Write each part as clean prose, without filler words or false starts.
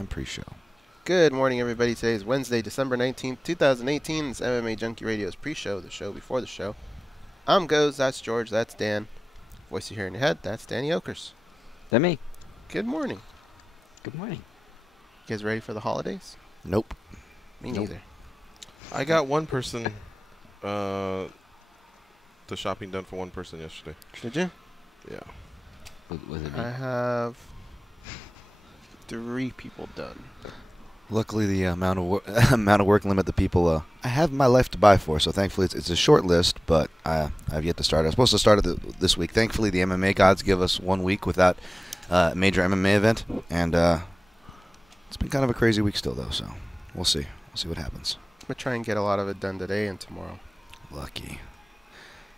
And pre-show. Good morning, everybody. Today is Wednesday, December 19th, 2018. It's MMA Junkie Radio's pre-show, the show before the show. I'm Goes, that's George, that's Dan. Voice you hear in your head, that's Danny Okers. That me. Good morning. Good morning. You guys ready for the holidays? Nope. Me neither. I got one person, the shopping done for one person yesterday. Did you? Yeah. Was it me? I have 3 people done. Luckily, the amount of work limit the people I have my life to buy for, so thankfully it's a short list, but I have yet to start. I was supposed to start it this week. Thankfully, the MMA gods give us 1 week without a major MMA event, and it's been kind of a crazy week still, though, so we'll see. We'll see what happens. I'm going to try and get a lot of it done today and tomorrow. Lucky.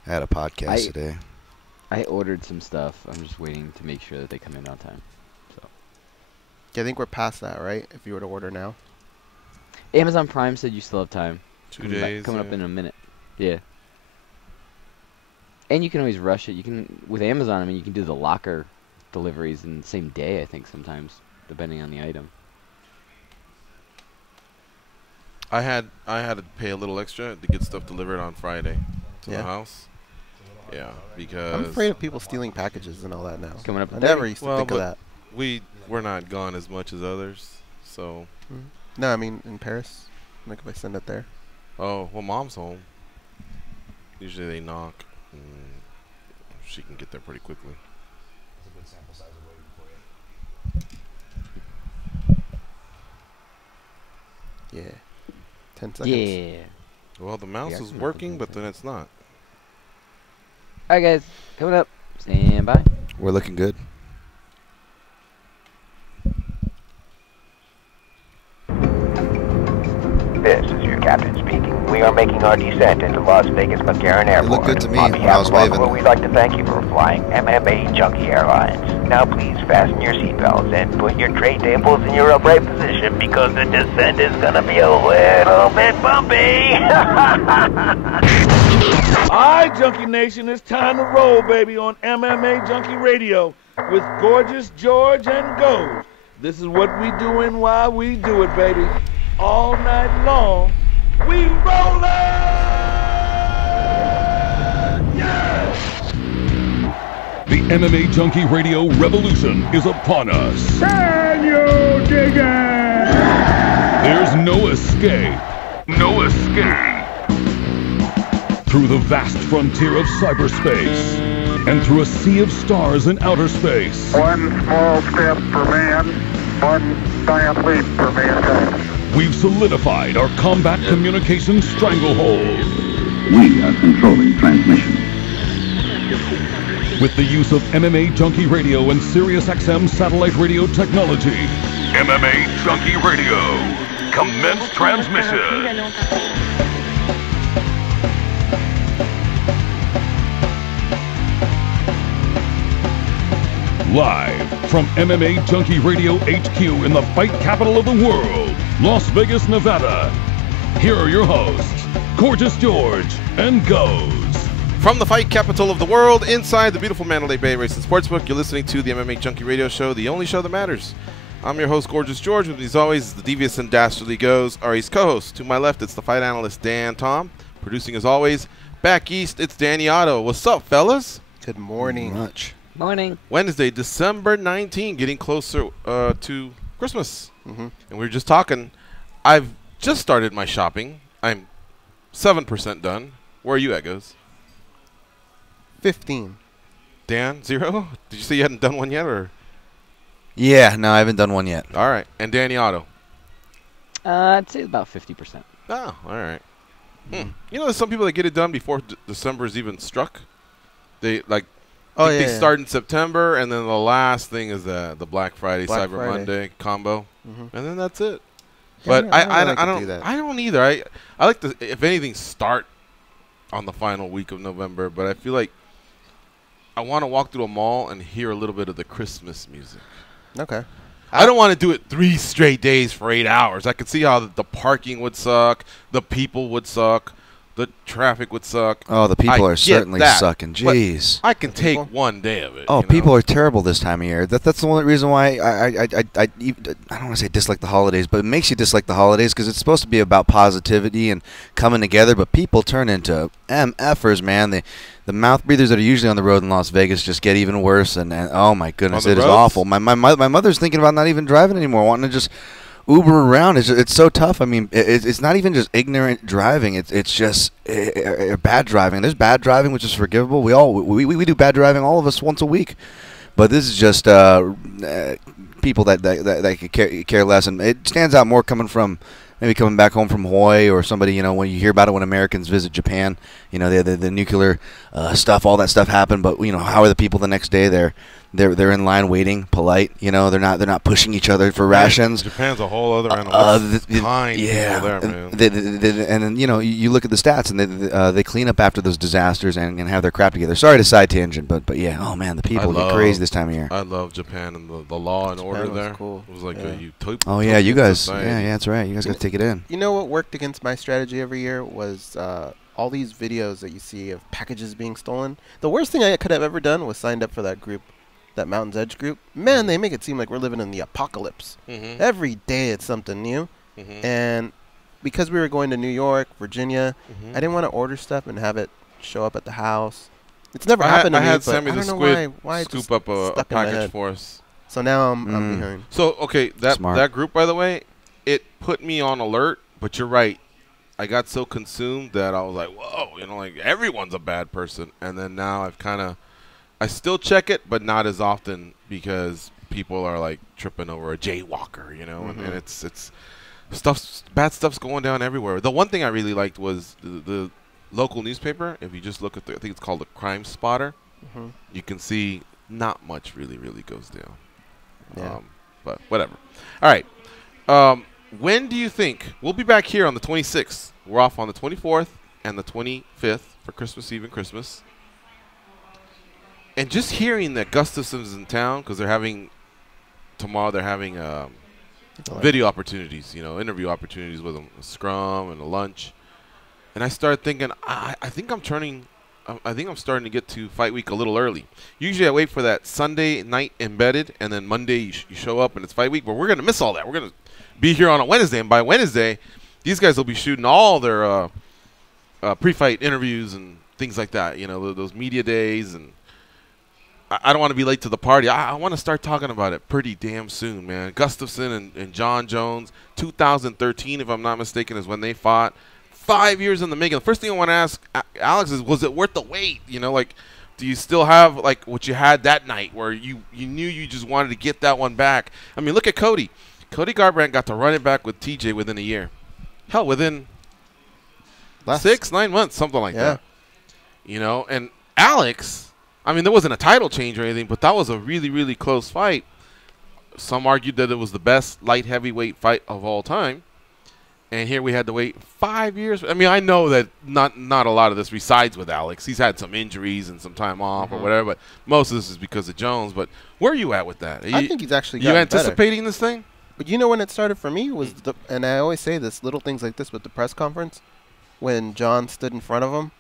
I had a podcast today. I ordered some stuff. I'm just waiting to make sure that they come in on time. Yeah, I think we're past that, right? If you were to order now. Amazon Prime said you still have time. 2 days. Coming up in a minute. Yeah. And you can always rush it. You can with Amazon. I mean, you can do the locker deliveries in the same day. I think sometimes, depending on the item. I had to pay a little extra to get stuff delivered on Friday to the house. Yeah, because I'm afraid of people stealing packages and all that now. Coming up. I never used to think of that. We're not gone as much as others, so. No, I mean in Paris. Like if I send it there. Oh, well, Mom's home. Usually they knock, and she can get there pretty quickly. That's a good sample size of waiting for you. Yeah. 10 seconds. Yeah. Well, the mouse is working, but then it's not. All right, guys. Coming up. Stand by. We're looking good. This is your captain speaking. We are making our descent into Las Vegas McGeary Airport. It looked good to me On when I behalf was of Longo, waving. we'd like to thank you for flying MMAjunkie Airlines. Now please fasten your seatbelts and put your tray tables in your upright position because the descent is going to be a little bit bumpy. Alright, Junkie Nation, it's time to roll, baby, on MMA Junkie Radio with Gorgeous George and Goes. This is what we doing while we do it, baby. All night long, we rollin'! Yeah! The MMA Junkie Radio revolution is upon us. Can you dig it? There's no escape. No escape. Through the vast frontier of cyberspace and through a sea of stars in outer space. One small step for man, one giant leap for mankind. We've solidified our combat communications stranglehold. We are controlling transmission. With the use of MMA Junkie Radio and SiriusXM satellite radio technology. MMA Junkie Radio. Commence transmission. Live from MMA Junkie Radio HQ in the fight capital of the world, Las Vegas, Nevada. Here are your hosts, Gorgeous George and Goes. From the fight capital of the world, inside the beautiful Mandalay Bay Racing Sportsbook, you're listening to the MMA Junkie Radio Show, the only show that matters. I'm your host, Gorgeous George, and as always, the devious and dastardly Goes are his co-host. To my left, it's the fight analyst, Dan Tom. Producing, as always, back east, it's Danny Otto. What's up, fellas? Good morning. Much. Morning. Wednesday, December 19, getting closer to Christmas. Mm-hmm. And we were just talking. I've just started my shopping. I'm 7% done. Where are you at, Goes? 15. Dan, 0? Did you say you hadn't done one yet, or? Yeah, no, I haven't done one yet. All right. And Danny Otto? I'd say about 50%. Oh, all right. You know, there's some people that get it done before December is even struck. They, like, they start in September, and then the last thing is the Black Friday, Cyber Monday combo, and then that's it. Yeah, But I don't either. I like to, if anything, start on the final week of November. But I feel like I want to walk through a mall and hear a little bit of the Christmas music. Okay. I don't want to do it 3 straight days for 8 hours. I could see how the parking would suck, the people would suck, The traffic would suck. Oh, the people I are get certainly that, sucking. but Jeez. I can take one day of it. Oh, you know? people are terrible this time of year. That's the only reason why I don't want to say dislike the holidays, but it makes you dislike the holidays because it's supposed to be about positivity and coming together. But people turn into MFers, man. The mouth breathers that are usually on the road in Las Vegas just get even worse. And oh my goodness, it is awful. My mother's thinking about not even driving anymore, wanting to just Uber around. It's so tough. I mean, it's not even just ignorant driving. It's just bad driving. There's bad driving, which is forgivable. We do bad driving, all of us, once a week. But this is just people that could care less, and it stands out more coming from maybe coming back home from Hawaii or somebody. You know, when you hear about it when Americans visit Japan, you know, the nuclear stuff, all that stuff happened. But you know, how are the people the next day? They're in line waiting, polite. You know, they're not pushing each other for rations. Japan's a whole other animal. Yeah, there, man. And then you know, you look at the stats, and they clean up after those disasters and have their crap together. Sorry to side tangent, but yeah, oh man, the people get crazy this time of year. I love Japan and the law and order there. Cool. It was like oh yeah, you guys, yeah, that's right. You guys got to take it in. You know what worked against my strategy every year was all these videos that you see of packages being stolen. The worst thing I could have ever done was signed up for that group. That Mountain's Edge group, man, they make it seem like we're living in the apocalypse. Every day it's something new. And because we were going to New York, Virginia, I didn't want to order stuff and have it show up at the house. It's never happened to me, but Sammy I don't the know Squid why scoop up a package for us. So now I'm behind. So, okay, that group, by the way, it put me on alert, but you're right. I got so consumed that I was like, whoa, you know, like everyone's a bad person. And then now I still check it, but not as often because people are like tripping over a jaywalker, you know, and it's bad stuff's going down everywhere. The one thing I really liked was the local newspaper. If you just look at I think it's called the Crime Spotter, you can see not much really goes down. Yeah. But whatever. All right. When do you think we'll be back here on the 26th? We're off on the 24th and the 25th for Christmas Eve and Christmas. And just hearing that Gustafson's in town because tomorrow they're having video opportunities, you know, interview opportunities with them, a scrum and a lunch. And I started thinking, I think I'm starting to get to fight week a little early. Usually I wait for that Sunday night embedded, and then Monday you show up and it's fight week. But we're going to miss all that. We're going to be here on a Wednesday, and by Wednesday, these guys will be shooting all their pre-fight interviews and things like that, you know, those media days, and I don't want to be late to the party. I want to start talking about it pretty damn soon, man. Gustafson and John Jones, 2013, if I'm not mistaken, is when they fought. 5 years in the making. The first thing I want to ask Alex is, was it worth the wait? You know, like, do you still have, like, what you had that night where you knew you just wanted to get that one back? I mean, look at Cody. Cody Garbrandt got to run it back with TJ within a year. Hell, within 6-9 months, something like that. You know, and Alex, I mean, there wasn't a title change or anything, but that was a really close fight. Some argued that it was the best light heavyweight fight of all time. And here we had to wait 5 years. I mean, I know that not a lot of this resides with Alex. He's had some injuries and some time off or whatever, but most of this is because of Jones. But where are you at with that? I think he's actually gotten anticipating better. This thing? But you know when it started for me was and I always say this, little things like this with the press conference, when John stood in front of him.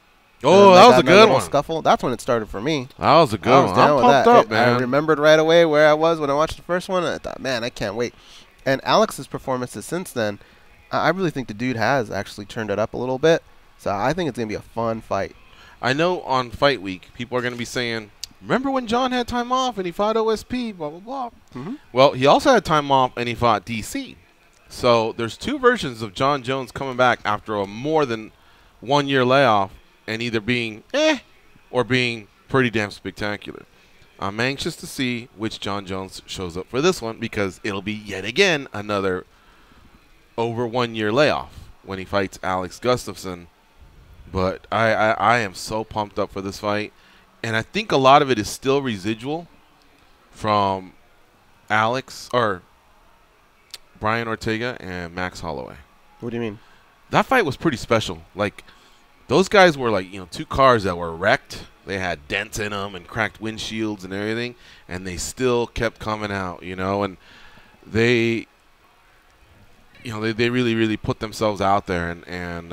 Oh, that was a good one. Scuffle. That's when it started for me. That was a good one. I'm pumped up, man. I remembered right away where I was when I watched the first one. And I thought, man, I can't wait. And Alex's performances since then, I really think the dude has actually turned it up a little bit. So I think it's going to be a fun fight. I know on fight week, people are going to be saying, remember when John had time off and he fought OSP, blah, blah, blah. Well, he also had time off and he fought DC. So there's two versions of John Jones coming back after a more than 1 year layoff and either being or being pretty damn spectacular. I'm anxious to see which John Jones shows up for this one because it'll be yet again another over 1 year layoff when he fights Alex Gustafson. But I am so pumped up for this fight. And I think a lot of it is still residual from Alex or Brian Ortega and Max Holloway. What do you mean? That fight was pretty special. Like, those guys were like, you know, two cars that were wrecked. They had dents in them and cracked windshields and everything, and they still kept coming out, you know, and they really put themselves out there, and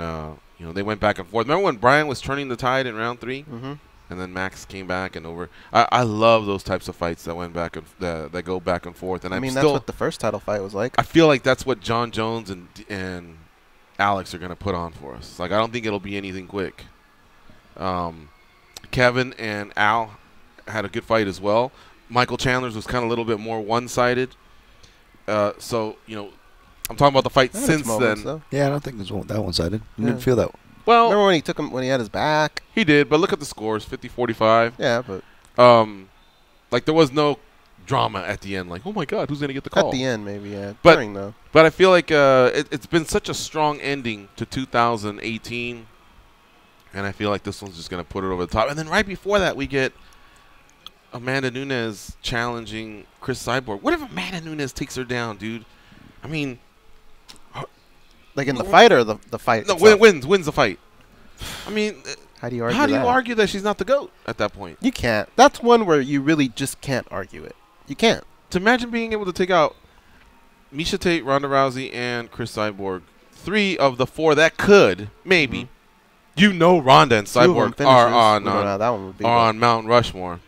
You know, they went back and forth. Remember when Bryant was turning the tide in round 3? Mm-hmm. And then Max came back and over. I love those types of fights that went back and that go back and forth. And I mean, that's what the first title fight was like. I feel like that's what John Jones and Alex are going to put on for us. Like, I don't think it'll be anything quick. Kevin and Al had a good fight as well. Michael Chandler's was kind of a little bit more one-sided. So, you know, I'm talking about the fight since then. Though. Yeah, I don't think it was that one-sided. You didn't feel that. Well, remember when he took him when he had his back? He did, but look at the scores, 50-45. Yeah, but like there was no drama at the end. Like, oh my God, who's gonna get the call? At the end, maybe. Yeah, but during though. But I feel like it's been such a strong ending to 2018, and I feel like this one's just gonna put it over the top. And then right before that, we get Amanda Nunes challenging Chris Cyborg. What if Amanda Nunes takes her down, dude? I mean. Like in the fight or the fight? No, wins the fight. I mean, how do you argue that she's not the GOAT at that point? You can't. That's one where you really just can't argue it. You can't. To imagine being able to take out Miesha Tate, Ronda Rousey, and Chris Cyborg, 3 of the 4 that could, maybe. Mm-hmm. You know Ronda and Cyborg are on Mount Rushmore.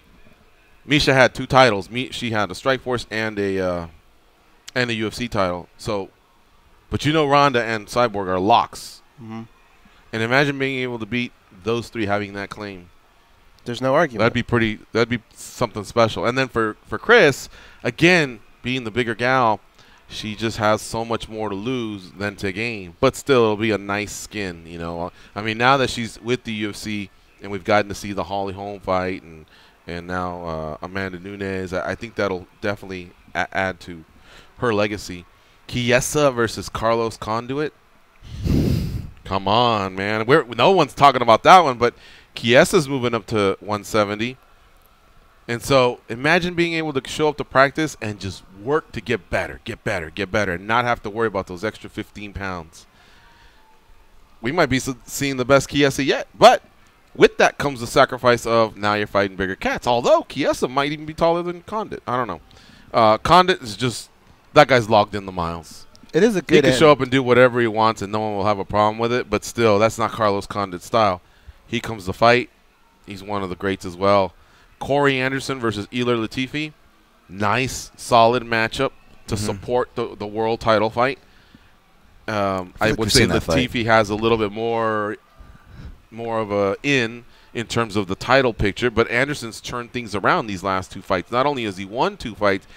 Miesha had 2 titles. She had a Strikeforce and a UFC title. So. But you know Ronda and Cyborg are locks. Mm-hmm. And imagine being able to beat those 3 having that claim. There's no argument. That'd be something special. And then for Chris, again, being the bigger gal, she just has so much more to lose than to gain. But still, it'll be a nice skin, you know. I mean, now that she's with the UFC and we've gotten to see the Holly Holm fight and now Amanda Nunes, I think that'll definitely add to her legacy. Chiesa versus Carlos Conduit. Come on, man. No one's talking about that one, but Chiesa's moving up to 170. And so imagine being able to show up to practice and just work to get better, and not have to worry about those extra 15 pounds. We might be seeing the best Chiesa yet, but with that comes the sacrifice of now you're fighting bigger cats, although Chiesa might even be taller than Conduit. I don't know. Conduit is just... That guy's logged in the miles. It is a good He can show up and do whatever he wants, and no one will have a problem with it. But still, that's not Carlos Condit's style. He comes to fight. He's one of the greats as well. Corey Anderson versus Ealer Latifi. Nice, solid matchup to support the world title fight. I would say Latifi has a little bit more of a in terms of the title picture, but Anderson's turned things around these last 2 fights. Not only has he won 2 fights,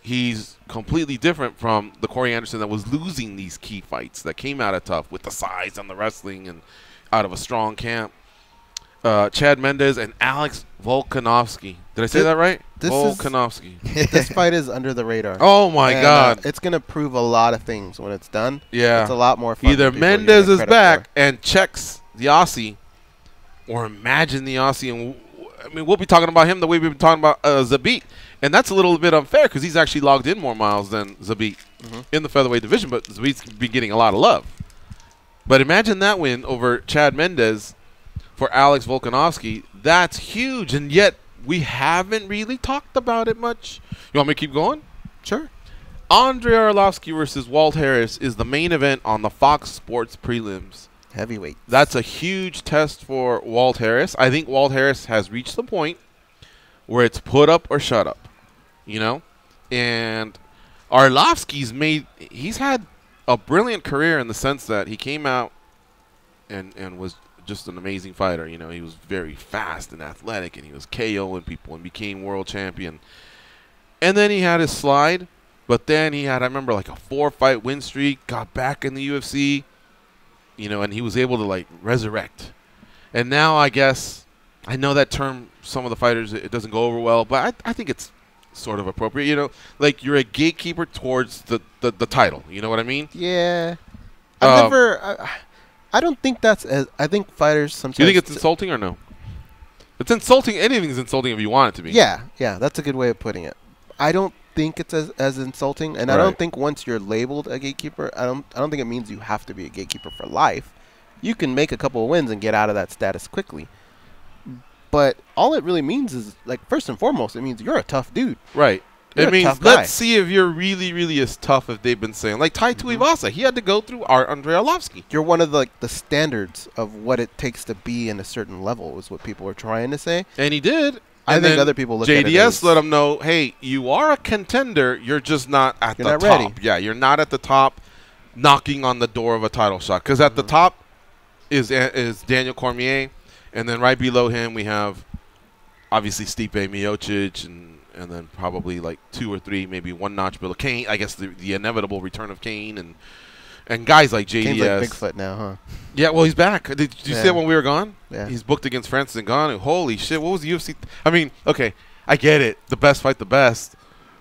he's completely different from the Corey Anderson that was losing these key fights that came out of tough with the size and the wrestling and out of a strong camp. Chad Mendes and Alex Volkanovski. Did I say that right? Volkanovski. This fight is under the radar. Oh, my God. It's going to prove a lot of things when it's done. Yeah. It's a lot more fun. Either Mendes is back and checks the Aussie, or imagine the Aussie. And I mean, we'll be talking about him the way we've been talking about Zabit. And that's a little bit unfair because he's actually logged in more miles than Zabit in the featherweight division, but Zabit's been getting a lot of love. But imagine that win over Chad Mendes for Alex Volkanovski. That's huge, and yet we haven't really talked about it much. You want me to keep going? Sure. Andrei Arlovsky versus Walt Harris is the main event on the Fox Sports prelims. Heavyweight. That's a huge test for Walt Harris. I think Walt Harris has reached the point where it's put up or shut up, you know? And he's had a brilliant career in the sense that he came out and was just an amazing fighter. You know, he was very fast and athletic, and he was KOing people and became world champion. And then he had his slide, but then he had, I remember, like a 4-fight win streak, got back in the UFC, you know, and he was able to, like, resurrect. And now I guess, I know that term, some of the fighters, it doesn't go over well, but I think it's sort of appropriate. You know, like you're a gatekeeper towards the title. You know what I mean? Yeah. I don't think that's as, I think fighters sometimes. You think it's insulting or no? It's insulting. Anything's insulting if you want it to be. Yeah, that's a good way of putting it. I don't think it's as insulting, and I don't think once you're labeled a gatekeeper, I don't think it means you have to be a gatekeeper for life. You can make a couple of wins and get out of that status quickly. But all it really means is, like, first and foremost, it means you're a tough dude. Right. You're It a means tough guy. let's see if you're really, really as tough as they've been saying. Like Tai Tuivasa, he had to go through Andrei Arlovsky. You're one of the standards of what it takes to be in a certain level is what people are trying to say. And he did. I And think then other people look at it JDS as let him know, hey, you are a contender. You're just not at You're the not top. ready. Yeah, you're not at the top knocking on the door of a title shot. Because at the top is Daniel Cormier. And then right below him we have obviously Stipe Miocic and then probably like 2 or 3, maybe one notch below Kane. I guess the inevitable return of Kane and guys like JDS. Kane's like Bigfoot now, huh? Yeah, well, he's back. Did you see that when we were gone? Yeah. He's booked against Francis Ngannou. Holy shit, what was the UFC? I mean, okay, I get it. The best fight the best.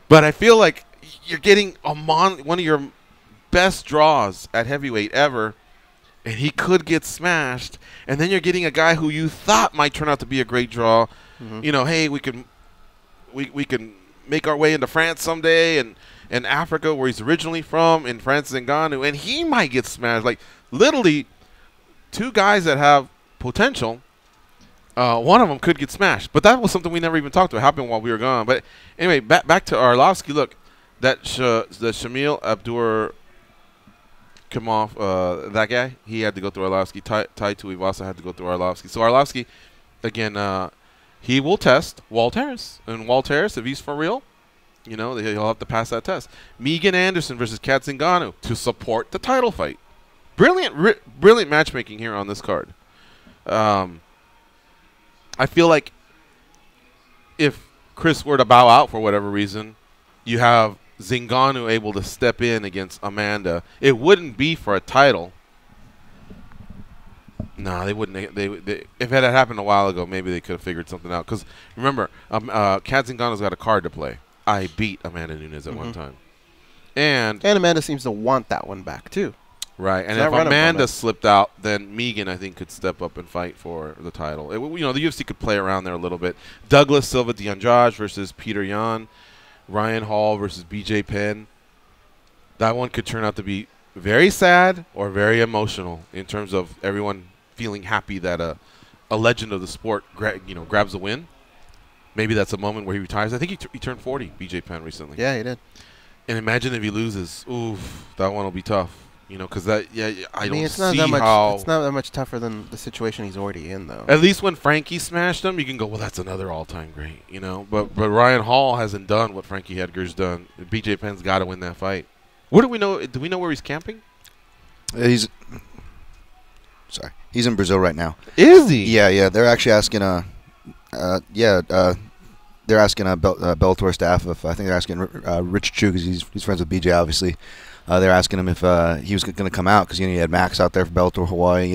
But I feel like you're getting one of your best draws at heavyweight ever, and he could get smashed. And then you're getting a guy who you thought might turn out to be a great draw. You know, hey, we can make our way into France someday and Africa, where he's originally from, in Francis Ngannou, and he might get smashed. Like, literally, 2 guys that have potential, one of them could get smashed. But that was something we never even talked about. It happened while we were gone. But anyway, back to Arlovsky. Look, the Shamil Abdur Kimov, that guy, he had to go through Arlovsky. Tai Tuivasa had to go through Arlovsky. So Arlovsky, again, he will test Walt Harris. And Walt Harris, if he's for real, you know, he'll have to pass that test. Megan Anderson versus Kat Zingano to support the title fight. Brilliant matchmaking here on this card. I feel like if Chris were to bow out for whatever reason, you have Zingano able to step in against Amanda. It wouldn't be for a title. No, they wouldn't. If it had happened a while ago, maybe they could have figured something out. Because remember, Kat Zingano's got a card to play. I beat Amanda Nunes at one time. And Amanda seems to want that one back, too. Right, and if Amanda slipped out, then Megan, I think, could step up and fight for the title. You know, the UFC could play around there a little bit. Douglas Silva de Andrade versus Peter Yan. Ryan Hall versus BJ Penn. That one could turn out to be very sad or very emotional in terms of everyone feeling happy that a legend of the sport grabs a win. Maybe that's a moment where he retires. I think he turned 40, BJ Penn, recently. Yeah, he did. And imagine if he loses. Oof, that one will be tough. You know, because I don't it's see not that much, how. It's not that much tougher than the situation he's already in, though. At least when Frankie smashed him, you can go, well, that's another all-time great, you know. But Ryan Hall hasn't done what Frankie Edgar's done. BJ Penn's got to win that fight. What do we know? Do we know where he's camping? He's in Brazil right now. Is he? Yeah. They're actually asking they're asking Bellator staff if I think they're asking Rich Chu, because he's friends with BJ, obviously. They're asking him if he was going to come out, because you had Max out there for Bellator Hawaii. You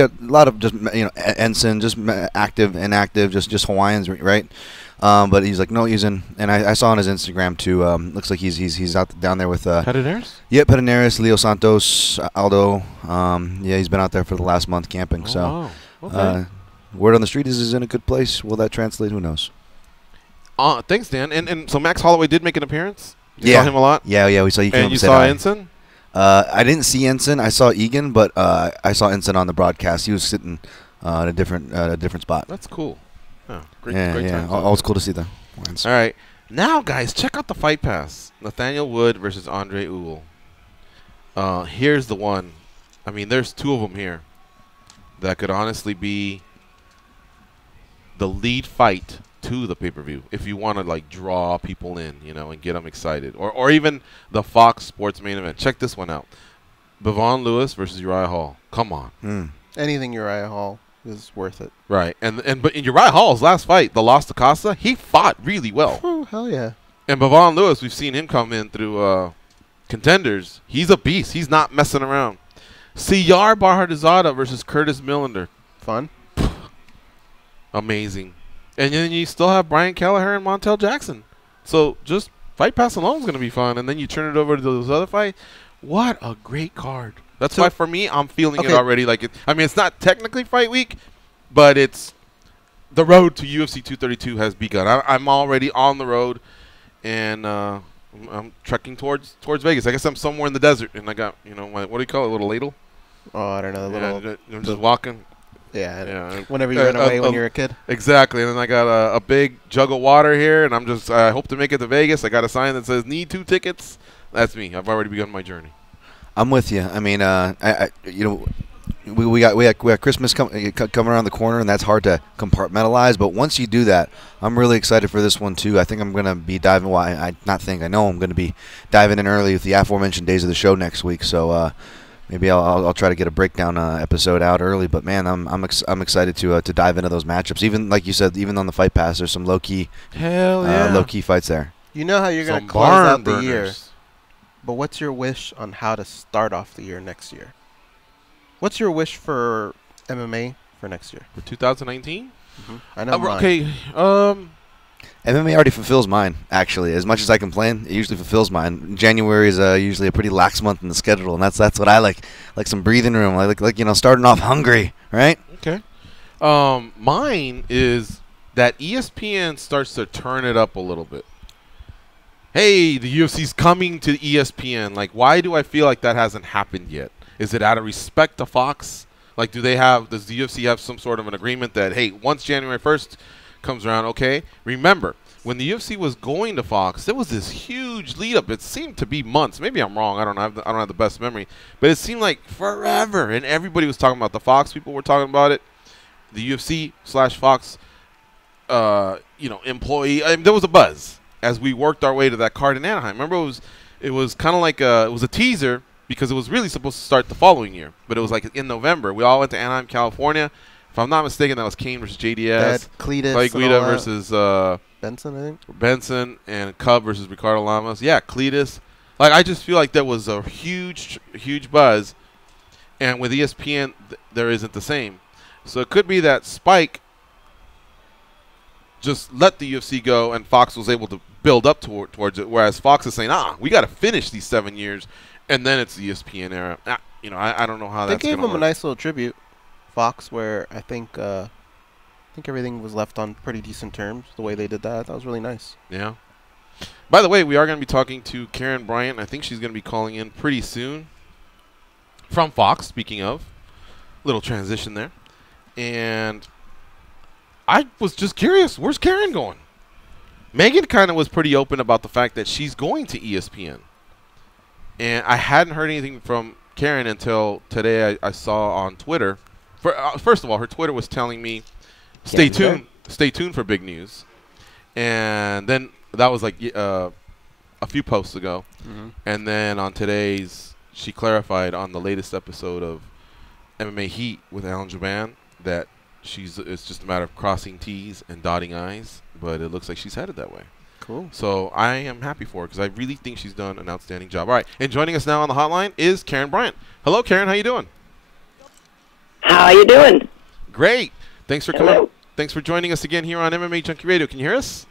had a lot of just ensign, just active, inactive, just Hawaiians, right? But he's like, no, he's in. And I saw on his Instagram too. Looks like he's out down there with Pederneiras? Yeah, Pederneiras, Leo Santos, Aldo. Yeah, he's been out there for the last month camping. Oh, wow. Okay. Word on the street is he's in a good place. Will that translate? Who knows? Thanks, Dan. And so Max Holloway did make an appearance. You saw him a lot. Yeah. We saw you. And you saw Ensign? I didn't see Ensign. I saw Egan, but I saw Ensign on the broadcast. He was sitting at a different spot. That's cool. Oh, great yeah. Always cool to see them. All right, now guys, check out the Fight Pass. Nathaniel Wood versus Andre Ewell. Here's the one. I mean, there's 2 of them here that could honestly be the lead fight to the pay-per-view if you want to like draw people in, and get them excited, or even the Fox Sports main event. Check this one out: Bevon Lewis versus Uriah Hall. Come on, Anything Uriah Hall is worth it. Right, but in Uriah Hall's last fight, the loss to Costa, he fought really well. Oh, hell yeah! And Bevon Lewis, we've seen him come in through contenders. He's a beast. He's not messing around. Siyar Barhadizada versus Curtis Millender. Fun. Amazing. And then you still have Brian Kelleher and Montel Jackson. So just Fight Pass alone is going to be fun. And then you turn it over to those other fights. What a great card. That's why, for me, I'm feeling it already. Like I mean, it's not technically fight week, but it's the road to UFC 232 has begun. I'm already on the road, and I'm trekking towards Vegas. I guess I'm somewhere in the desert, and I got, what do you call it, a little ladle? Oh, I don't know. I'm just walking. Yeah. Whenever you ran away when you were a kid. Exactly. And then I got a big jug of water here, and I hope to make it to Vegas. I got a sign that says need 2 tickets. That's me. I've already begun my journey. I'm with you. I mean, we got Christmas coming around the corner, and that's hard to compartmentalize. But once you do that, I'm really excited for this one too. I think I'm going to be diving. Well, I know I'm going to be diving in early with the aforementioned days of the show next week. So maybe I'll try to get a breakdown episode out early. But man, I'm excited to dive into those matchups. Even like you said, even on the Fight Pass, there's some low key fights there. You know how you're going to close out the year. But what's your wish on how to start off the year next year? What's your wish for MMA for next year? For 2019? Mm-hmm. I know mine. Okay. MMA already fulfills mine, actually. As much as I complain, it usually fulfills mine. January is usually a pretty lax month in the schedule, and that's what I like. Like some breathing room. I like starting off hungry, right? Okay. Mine is that ESPN starts to turn it up a little bit. Hey, the UFC's coming to ESPN. Like, why do I feel like that hasn't happened yet? Is it out of respect to Fox? Like, does the UFC have some sort of an agreement that, hey, once January 1st comes around, okay? Remember, when the UFC was going to Fox, there was this huge lead-up. It seemed to be months. Maybe I'm wrong. I don't have the best memory. But it seemed like forever, and everybody was talking about the Fox. People were talking about it. The UFC/Fox, employee. I mean, there was a buzz as we worked our way to that card in Anaheim. Remember, it was kind of like it was a teaser because it was really supposed to start the following year, but it was like in November. We all went to Anaheim, California. If I'm not mistaken, that was Kane versus JDS. Cletus Guida versus Benson, I think. Benson and Cub versus Ricardo Lamas. Yeah, Cletus. Like, I just feel like there was a huge buzz, and with ESPN, there isn't the same. So it could be that Spike just let the UFC go, and Fox was able to build up towards it, whereas Fox is saying, we got to finish these 7 years, and then it's the ESPN era. I don't know how that's going to work. They gave him a nice little tribute, Fox, where I think everything was left on pretty decent terms, the way they did that. That was really nice. Yeah. By the way, we are going to be talking to Karyn Bryant. I think she's going to be calling in pretty soon from Fox, speaking of. Little transition there. And I was just curious, where's Karyn going? Megan kind of was pretty open about the fact that she's going to ESPN. And I hadn't heard anything from Karyn until today I saw on Twitter. First of all, her Twitter was telling me, stay tuned for big news. And then that was like a few posts ago. Mm-hmm. And then on today's, she clarified on the latest episode of MMA Heat with Alan Jaban that it's just a matter of crossing T's and dotting I's, but it looks like she's headed that way. Cool. So I am happy for her because I really think she's done an outstanding job. All right, and joining us now on the hotline is Karyn Bryant. Hello, Karyn. How you doing? How you doing? Great. Thanks for coming. Thanks for joining us again here on MMA Junkie Radio. Can you hear us?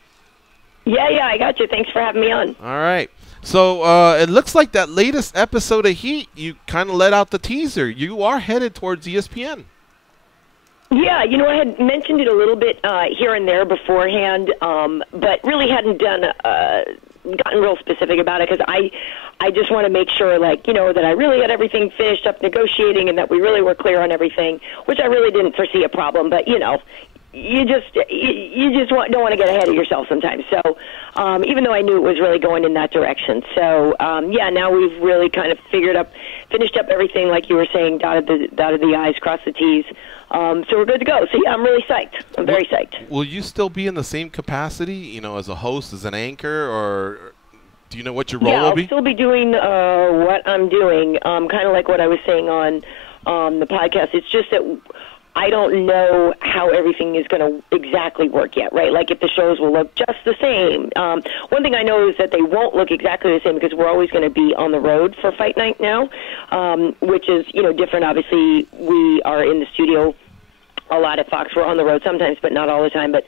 Yeah, I got you. Thanks for having me on. All right. So it looks like that latest episode of Heat, you kind of let out the teaser. You are headed towards ESPN. Yeah, I had mentioned it a little bit here and there beforehand, but really hadn't gotten real specific about it because I just want to make sure, that I really had everything finished up negotiating and that we really were clear on everything, which I really didn't foresee a problem. But, you just don't want to get ahead of yourself sometimes. So even though I knew it was really going in that direction. So, now we've really kind of finished up everything, like you were saying, dotted the I's, crossed the T's. So we're good to go. So, yeah, I'm really psyched. I'm very psyched. Will you still be in the same capacity, as a host, as an anchor, or do you know what your role will be? Yeah, I'll still be doing what I'm doing, kind of like what I was saying on the podcast. It's just that I don't know how everything is going to exactly work yet, right? Like if the shows will look just the same. One thing I know is that they won't look exactly the same because we're always going to be on the road for Fight Night now, which is, different. Obviously, we are in the studio a lot at Fox. We're on the road sometimes, but not all the time. But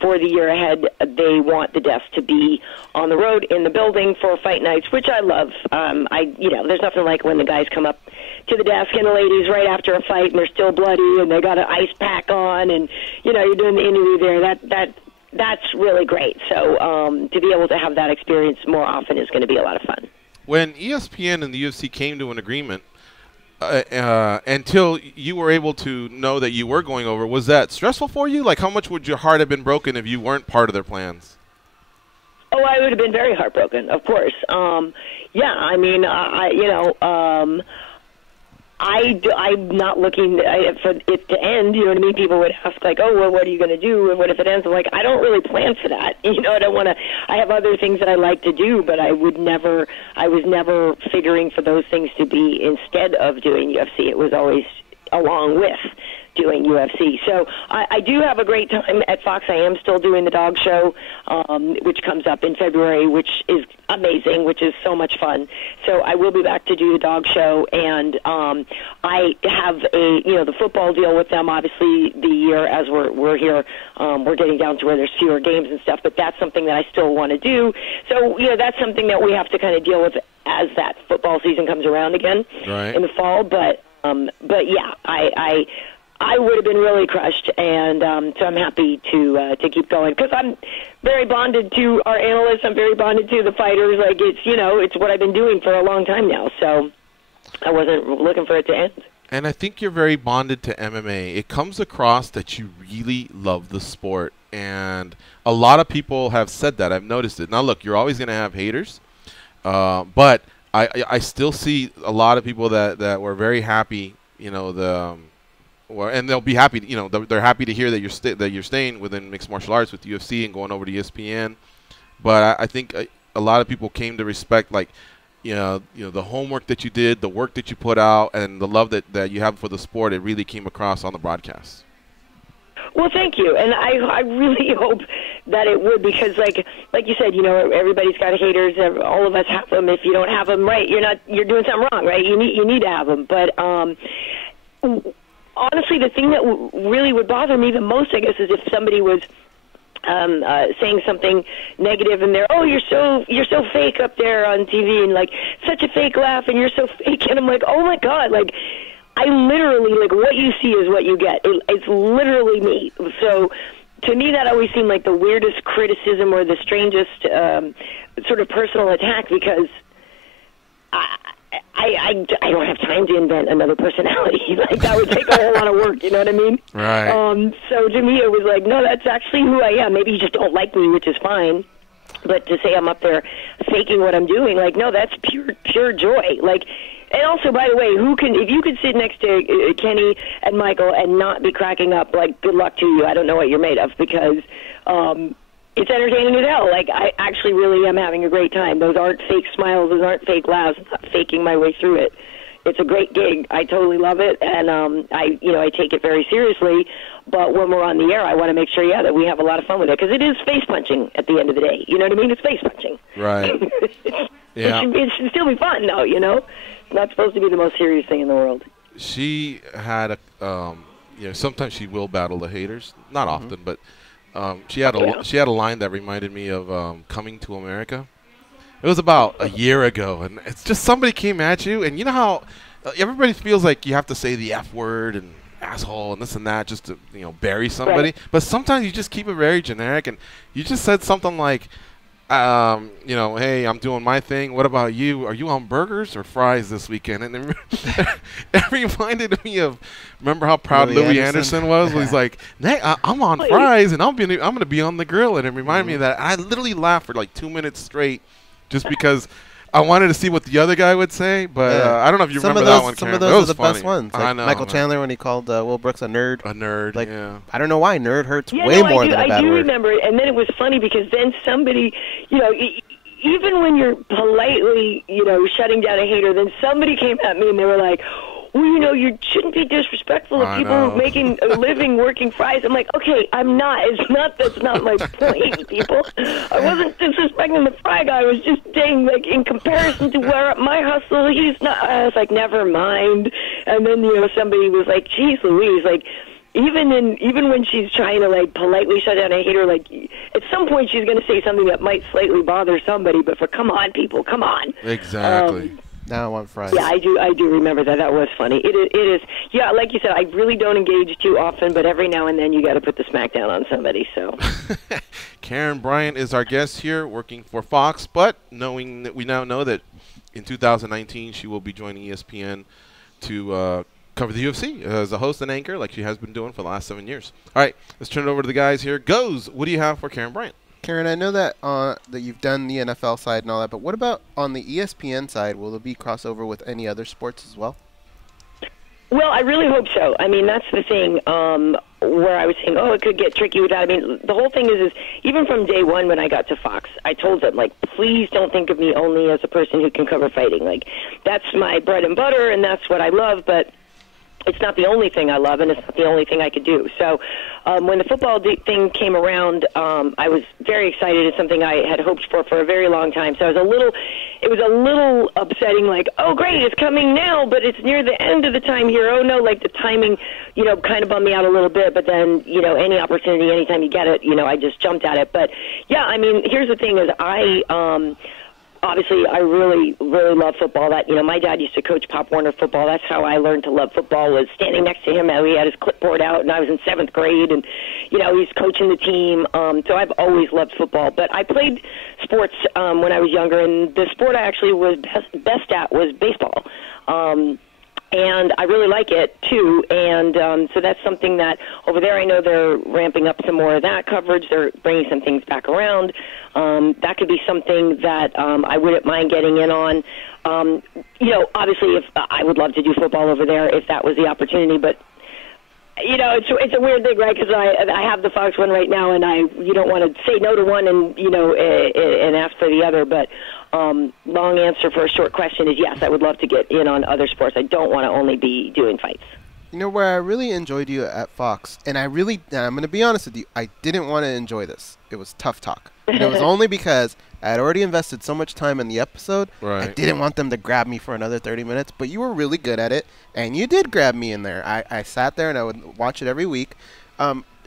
for the year ahead, they want the desk to be on the road in the building for Fight Nights, which I love. There's nothing like when the guys come up to the desk and the ladies right after a fight and they're still bloody and they got an ice pack on and, you're doing the interview there. That's really great. So to be able to have that experience more often is going to be a lot of fun. When ESPN and the UFC came to an agreement, until you were able to know that you were going over, was that stressful for you? Like, how much would your heart have been broken if you weren't part of their plans? Oh, I would have been very heartbroken, of course. Yeah, I mean, I'm not looking for it to end. You know what I mean? People would ask, like, oh, well, what are you going to do? And what if it ends? I'm like, I don't really plan for that. You know, I don't want to. I have other things that I like to do, but I was never figuring for those things to be instead of doing UFC. It was always along with doing UFC. So I do have a great time at Fox. I am still doing the dog show, which comes up in February, which is amazing, which is so much fun. So I will be back to do the dog show, and I have the football deal with them. Obviously, the year as we're here, we're getting down to where there's fewer games and stuff, but that's something that I still want to do. So, that's something that we have to kind of deal with as that football season comes around again in the fall. But yeah, I would have been really crushed, and so I'm happy to keep going because I'm very bonded to our analysts. I'm very bonded to the fighters. Like it's what I've been doing for a long time now. So I wasn't looking for it to end. And I think you're very bonded to MMA. It comes across that you really love the sport, and a lot of people have said that. I've noticed it. Now, look, you're always going to have haters, but I still see a lot of people that were very happy. And they'll be happy. They're happy to hear that you're staying within mixed martial arts with UFC and going over to ESPN. But I think a lot of people came to respect, like, the homework that you did, the work that you put out, and the love that you have for the sport. It really came across on the broadcast. Well, thank you, and I really hope that it would, because like you said, everybody's got haters. All of us have them. If you don't have them, right, you're doing something wrong, right? You need to have them, but. Honestly, the thing that really would bother me the most, I guess, is if somebody was saying something negative and they're, oh, you're so fake up there on TV, and like such a fake laugh, and you're so fake, and I'm like, oh my God, like I literally, like, what you see is what you get. It's literally me. So to me, that always seemed like the weirdest criticism or the strangest sort of personal attack, because I don't have time to invent another personality. Like, that would take a whole lot of work, you know what I mean? Right. So to me, it was like, no, that's actually who I am. Maybe you just don't like me, which is fine. But to say I'm up there faking what I'm doing, like, no, that's pure joy. Like, and also, by the way, if you could sit next to Kenny and Michael and not be cracking up, like, good luck to you. I don't know what you're made of, because it's entertaining as hell. Like, I actually really am having a great time. Those aren't fake smiles. Those aren't fake laughs. I'm not faking my way through it. It's a great gig. I totally love it, and I take it very seriously. But when we're on the air, I want to make sure, that we have a lot of fun with it, because it is face punching at the end of the day. You know what I mean? It's face punching. Right. Yeah. It should still be fun, though. It's not supposed to be the most serious thing in the world. She had sometimes she will battle the haters. Not often, but. She had a line that reminded me of Coming to America. It was about a year ago, and it's just somebody came at you, and you know how everybody feels like you have to say the F word and asshole and this and that just to bury somebody, right. But sometimes you just keep it very generic, and you just said something like, hey, I'm doing my thing. What about you? Are you on burgers or fries this weekend? And it reminded me of, remember how proud Louis Anderson was? He's like, hey, I'm on fries, and I'm going to be on the grill. And it reminded me of that. I literally laughed for like 2 minutes straight just because I wanted to see what the other guy would say. But I don't know if you remember that one, Karyn. Some of those are the best ones. Like, I know, Michael Chandler, when he called Will Brooks a nerd. A nerd, like, yeah. I don't know why. Nerd hurts way more than a bad word. I do remember it. And then it was funny because then somebody, even when you're politely, shutting down a hater, then somebody came at me and they were like, well, you shouldn't be disrespectful of people making a living working fries. I'm like, okay, I'm not. That's not my point, people. I wasn't disrespecting the fry guy. I was just saying, like, in comparison to where my hustle, he's not. I was like, never mind. And then, somebody was like, geez Louise, like, even when she's trying to, like, politely shut down a hater, like, at some point she's going to say something that might slightly bother somebody, but come on, people, come on. Exactly. Now I want fries. Yeah, I do remember that. That was funny. It is. Yeah, like you said, I really don't engage too often, but every now and then you got to put the smack down on somebody. So. Karyn Bryant is our guest here, working for Fox, but knowing that we now know that in 2019 she will be joining ESPN to cover the UFC as a host and anchor like she has been doing for the last 7 years. All right, let's turn it over to the guys here. Goes, what do you have for Karyn Bryant? Karyn, I know that that you've done the NFL side and all that, but what about on the ESPN side? Will there be crossover with any other sports as well? Well, I really hope so. I mean, that's the thing where I was saying, oh, it could get tricky with that. I mean, the whole thing is even from day one when I got to Fox, I told them, like, please don't think of me only as a person who can cover fighting. Like, that's my bread and butter, and that's what I love, but it's not the only thing I love, and it's not the only thing I could do. So when the football thing came around, I was very excited. It's something I had hoped for a very long time. So it was a little upsetting, like, oh, great, it's coming now, but it's near the end of the time here. Oh, no, like the timing, kind of bummed me out a little bit. But then, any opportunity, anytime you get it, I just jumped at it. But, yeah, I mean, here's the thing is obviously, I really, really love football. That my dad used to coach Pop Warner football. That's how I learned to love football. Was standing next to him. He had his clipboard out, and I was in 7th grade, and he's coaching the team. So I've always loved football. But I played sports when I was younger, and the sport I actually was best at was baseball. And I really like it, too. And so that's something that over there I know they're ramping up some more of that coverage. They're bringing some things back around. That could be something that I wouldn't mind getting in on. Obviously, if I would love to do football over there if that was the opportunity. But, it's a weird thing, right, because I have the Fox one right now, and you don't want to say no to one and, and ask for the other. But long answer for a short question is yes, I would love to get in on other sports. I don't want to only be doing fights. Where I really enjoyed you at Fox, and I'm going to be honest with you, I didn't want to enjoy this. It was tough talk. And it was only because I had already invested so much time in the episode. Right. I didn't want them to grab me for another 30 minutes, but you were really good at it, and you did grab me in there. I sat there, and I would watch it every week.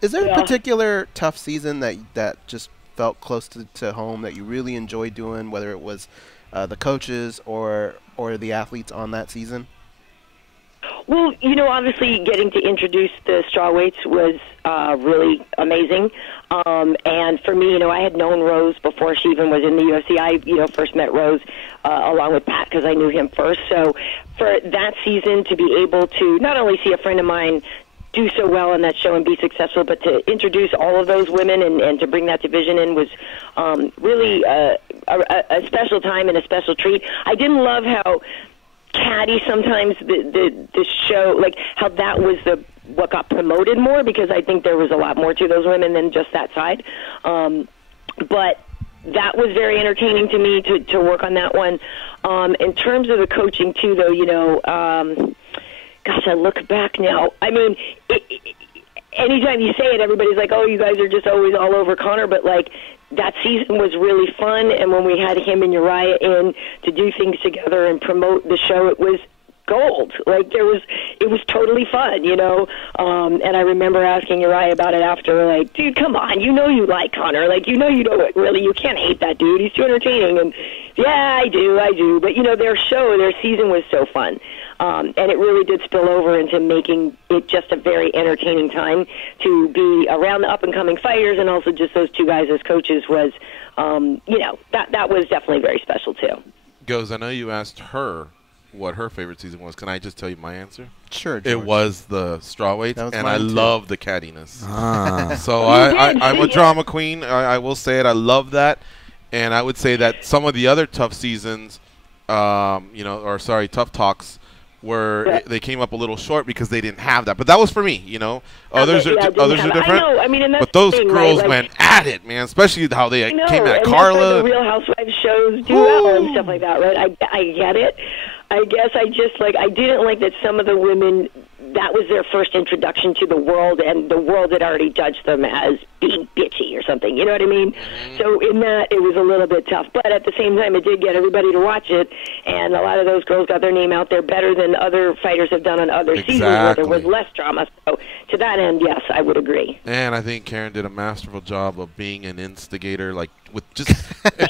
Is there a particular tough season that just felt close to home that you really enjoyed doing, whether it was the coaches or the athletes on that season? Well, obviously getting to introduce the strawweights was really amazing. And for me, I had known Rose before she even was in the UFC. I, first met Rose along with Pat because I knew him first. So for that season to be able to not only see a friend of mine do so well in that show and be successful, but to introduce all of those women and to bring that division in was really a special time and a special treat. I didn't love how catty sometimes the show, like how that was what got promoted more, because I think there was a lot more to those women than just that side. But that was very entertaining to me to work on that one. In terms of the coaching too, though, gosh, I look back now. I mean, anytime you say it, everybody's like, oh, you guys are just always all over Conor, but like, that season was really fun, and when we had him and Uriah in to do things together and promote the show, it was gold. Like it was totally fun, and I remember asking Uriah about it after, like, dude, come on, you like Conor, like, you can't hate that dude, he's too entertaining. And yeah, I do, but their season was so fun. And it really did spill over into making it just a very entertaining time to be around the up-and-coming fighters, and also just those two guys as coaches was, that was definitely very special, too. Goes, I know you asked her what her favorite season was. Can I just tell you my answer? Sure, George. It was the strawweights, and I love the cattiness. So I'm a drama queen. I will say it. I love that. And I would say that some of the other tough seasons, tough talks, where they came up a little short because they didn't have that. But that was for me, Others are different. I know. I mean, and that's but those the thing, girls right? went at it, man. Especially how they came at and Carla. That's the Real Housewives shows do well and stuff like that, right? I get it. I guess I just I didn't like that some of the women, that was their first introduction to the world, and the world had already judged them as being bitchy or something, you know what I mean? So in that, it was a little bit tough. But at the same time, it did get everybody to watch it, and a lot of those girls got their name out there better than other fighters have done on other seasons where there was less drama. So to that end, yes, I would agree. And I think Karyn did a masterful job of being an instigator, like with just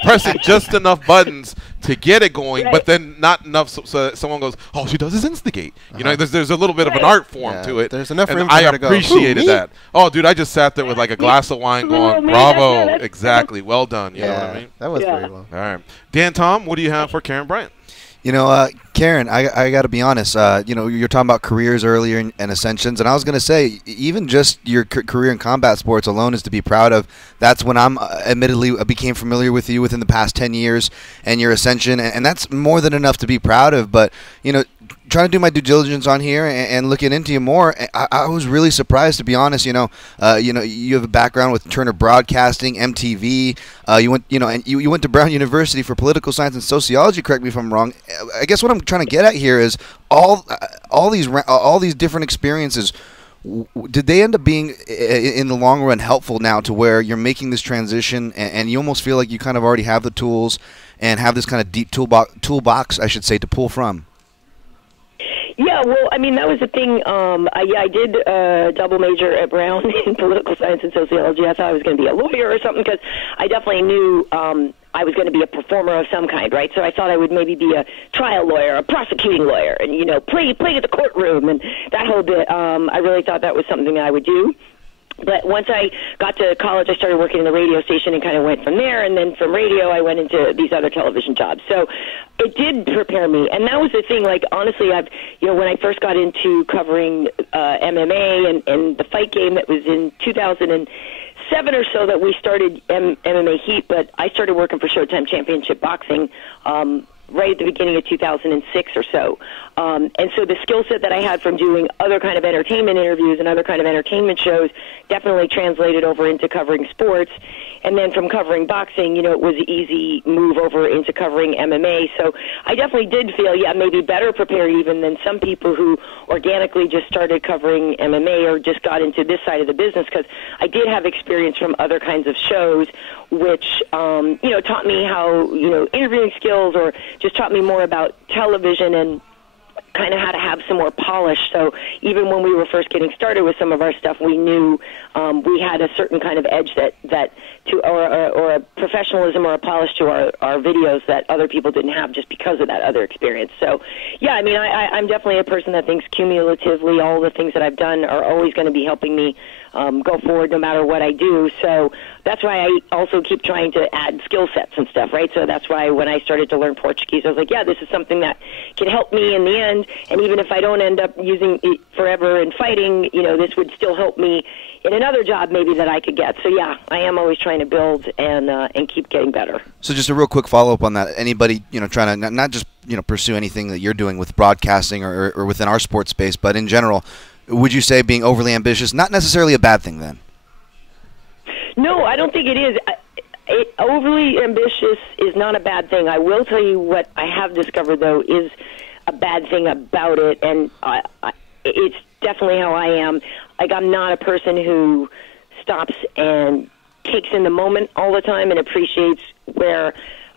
pressing just enough buttons to get it going, but then not enough so that someone goes, all she does is instigate. There's a little bit of an art form to it. There's enough room for her to go, I appreciated that. Oh, dude, I just sat there with like a glass of wine going, bravo, exactly, well done. You know what I mean? That was very well. All right. Dan, Tom, what do you have for Karyn Bryant? Karyn, I got to be honest. You're talking about careers earlier and ascensions, and I was going to say, even just your career in combat sports alone is to be proud of. That's when I'm admittedly became familiar with you within the past 10 years and your ascension, and that's more than enough to be proud of. But trying to do my due diligence on here and looking into you more, I was really surprised, to be honest. You have a background with Turner Broadcasting, MTV. You went to Brown University for political science and sociology. Correct me if I'm wrong. I guess what I'm trying to get at here is all these different experiences. Did they end up being, in the long run, helpful now to where you're making this transition and you almost feel like you kind of already have the tools and have this kind of deep toolbox, I should say, to pull from? Yeah, well, I mean, that was the thing. I did double major at Brown in political science and sociology. I thought I was going to be a lawyer or something because I definitely knew I was going to be a performer of some kind, right? So I thought I would maybe be a trial lawyer, a prosecuting lawyer, and, play at the courtroom and that whole bit. I really thought that was something that I would do. But once I got to college, I started working in the radio station and kind of went from there. And then from radio, I went into these other television jobs. So it did prepare me. And that was the thing. Like, honestly, when I first got into covering MMA and the fight game, that was in 2007 or so that we started MMA Heat. But I started working for Showtime Championship Boxing right at the beginning of 2006 or so. And so the skill set that I had from doing other kind of entertainment interviews and other kind of entertainment shows definitely translated over into covering sports. And then from covering boxing, it was an easy move over into covering MMA. So I definitely did feel, maybe better prepared even than some people who organically just started covering MMA or just got into this side of the business, because I did have experience from other kinds of shows which, taught me how, interviewing skills, or just taught me more about television and kind of how to have some more polish. So even when we were first getting started with some of our stuff, we knew we had a certain kind of edge or a professionalism or a polish to our videos that other people didn't have just because of that other experience. So, yeah, I mean, I'm definitely a person that thinks cumulatively all the things that I've done are always going to be helping me go forward no matter what I do. So that's why I also keep trying to add skill sets and stuff, right? So that's why when I started to learn Portuguese, I was like, this is something that can help me in the end. And even if I don't end up using it forever in fighting, this would still help me in another job maybe that I could get. So, I am always trying to build and keep getting better. So just a real quick follow-up on that. Anybody, trying to not just, pursue anything that you're doing with broadcasting or within our sports space, but in general, would you say being overly ambitious, not necessarily a bad thing then? No, I don't think it is. Overly ambitious is not a bad thing. I will tell you what I have discovered, though, is a bad thing about it, and it's definitely how I am. Like, I'm not a person who stops and takes in the moment all the time and appreciates where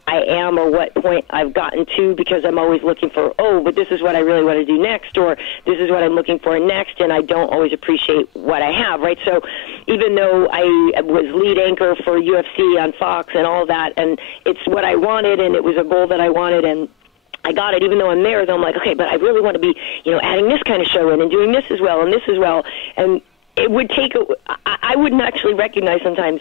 I am or what point I've gotten to, because I'm always looking for, but this is what I really want to do next, or this is what I'm looking for next, and I don't always appreciate what I have, right? So even though I was lead anchor for UFC on Fox and all that, and it's what I wanted, and it was a goal that I wanted, and I got it, even though I'm there, I'm like, okay, but I really want to be, adding this kind of show in and doing this as well and this as well. And it would take, I wouldn't actually recognize sometimes,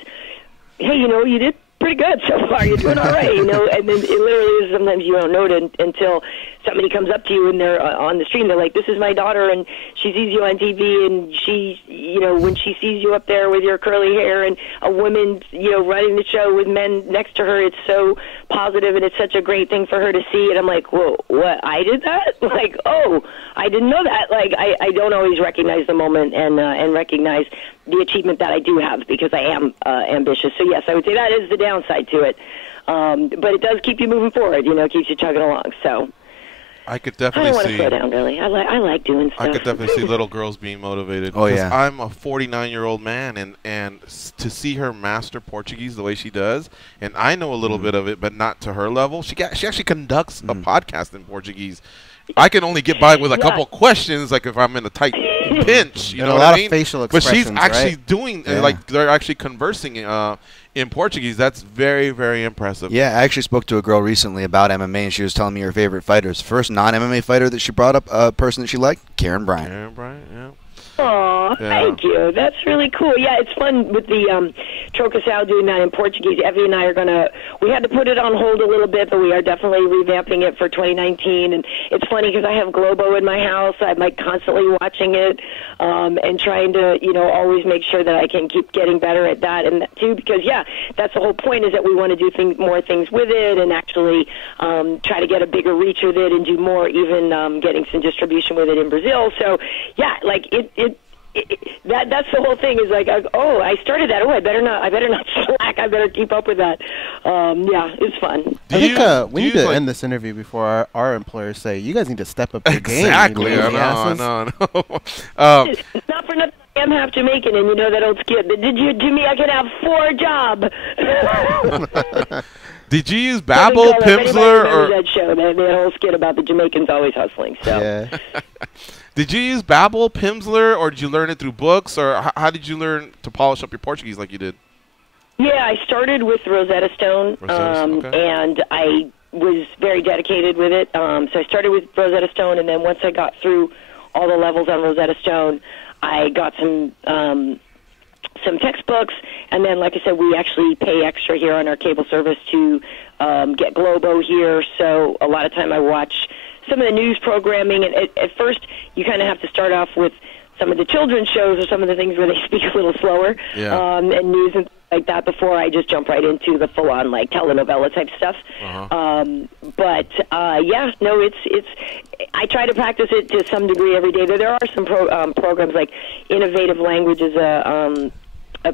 hey, you did pretty good so far. You're doing all right, and then it literally is sometimes you don't know it until somebody comes up to you and they're on the stream. They're like, this is my daughter, and she sees you on TV, and she, when she sees you up there with your curly hair and a woman, running the show with men next to her, it's so positive, and it's such a great thing for her to see. And I'm like, whoa, what, I did that? Like, oh, I didn't know that. Like, I don't always recognize the moment and recognize the achievement that I do have, because I am ambitious. So, yes, I would say that is the downside to it. But it does keep you moving forward, it keeps you chugging along. So I could definitely I don't want to slow down, really. I like doing stuff. I could definitely see little girls being motivated. Oh, yeah. I'm a 49-year-old man, and to see her master Portuguese the way she does, and I know a little bit of it, but not to her level. She actually conducts a podcast in Portuguese. I can only get by with a couple questions, like if I'm in a tight pinch, you know what I mean? A lot of facial but expressions, she's actually right? doing, like, they're actually conversing in Portuguese. That's very, very impressive. Yeah, I actually spoke to a girl recently about MMA, and she was telling me her favorite fighters. First non-MMA fighter that she brought up, a person that she liked, Karyn Bryant. Karyn Bryant, yeah. Oh, thank you. That's really cool. Yeah, it's fun with the Trocasal doing that in Portuguese. Evie and I are we had to put it on hold a little bit, but we are definitely revamping it for 2019. And it's funny because I have Globo in my house. I'm like constantly watching it and trying to, always make sure that I can keep getting better at that and that too. Because, yeah, that's the whole point is that we want to do more things with it and actually try to get a bigger reach with it and do more, even getting some distribution with it in Brazil. So, yeah, like that's the whole thing is like, I started that. I better not slack. I better keep up with that. Yeah, it's fun. I think we need to end this interview before our employers say, you guys need to step up your game. Exactly. I know. Not for nothing. I am half Jamaican, and you know that old skit. Jimmy, I can have 4 jobs. Did you use Babel, Pimsleur, or that show? That whole skit about the Jamaicans always hustling. So. Yeah. Did you use Babel, Pimsleur, or did you learn it through books, or how did you learn to polish up your Portuguese like you did? Yeah, I started with Rosetta Stone, okay. and I was very dedicated with it. So I started with Rosetta Stone, and then once I got through all the levels on Rosetta Stone, I got some textbooks, and then, like I said, we actually pay extra here on our cable service to get Globo here. So a lot of time I watch some of the news programming, and at first you kind of have to start off with some of the children's shows or some of the things where they speak a little slower, and news and things like that before I just jump right into the full-on like telenovela type stuff. It's I try to practice it to some degree every day. There are some programs like Innovative Language is a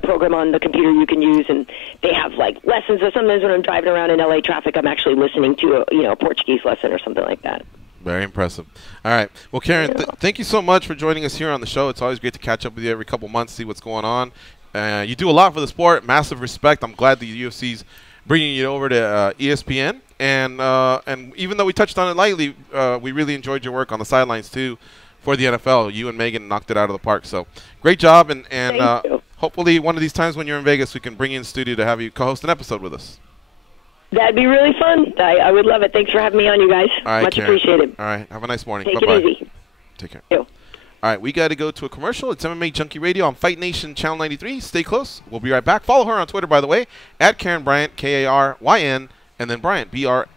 program on the computer you can use, and they have like lessons. So sometimes when I'm driving around in LA traffic, I'm actually listening to a Portuguese lesson or something like that. Very impressive. All right. Well, Karyn, thank you so much for joining us here on the show. It's always great to catch up with you every couple months, see what's going on. You do a lot for the sport. Massive respect. I'm glad the UFC's bringing you over to ESPN. And even though we touched on it lightly, we really enjoyed your work on the sidelines, too, for the NFL. You and Megan knocked it out of the park. So great job. And hopefully one of these times when you're in Vegas, we can bring you in the studio to have you co-host an episode with us. That'd be really fun. I would love it. Thanks for having me on, you guys. All right, Much Karyn. appreciated. All right. Have a nice morning. Take Bye-bye. it easy. Take care. You. All right, we got to go to a commercial. It's MMA Junkie Radio on Fight Nation Channel 93. Stay close. We'll be right back. Follow her on Twitter, by the way, at Karyn Bryant, Karyn, and then Bryant, Bryant.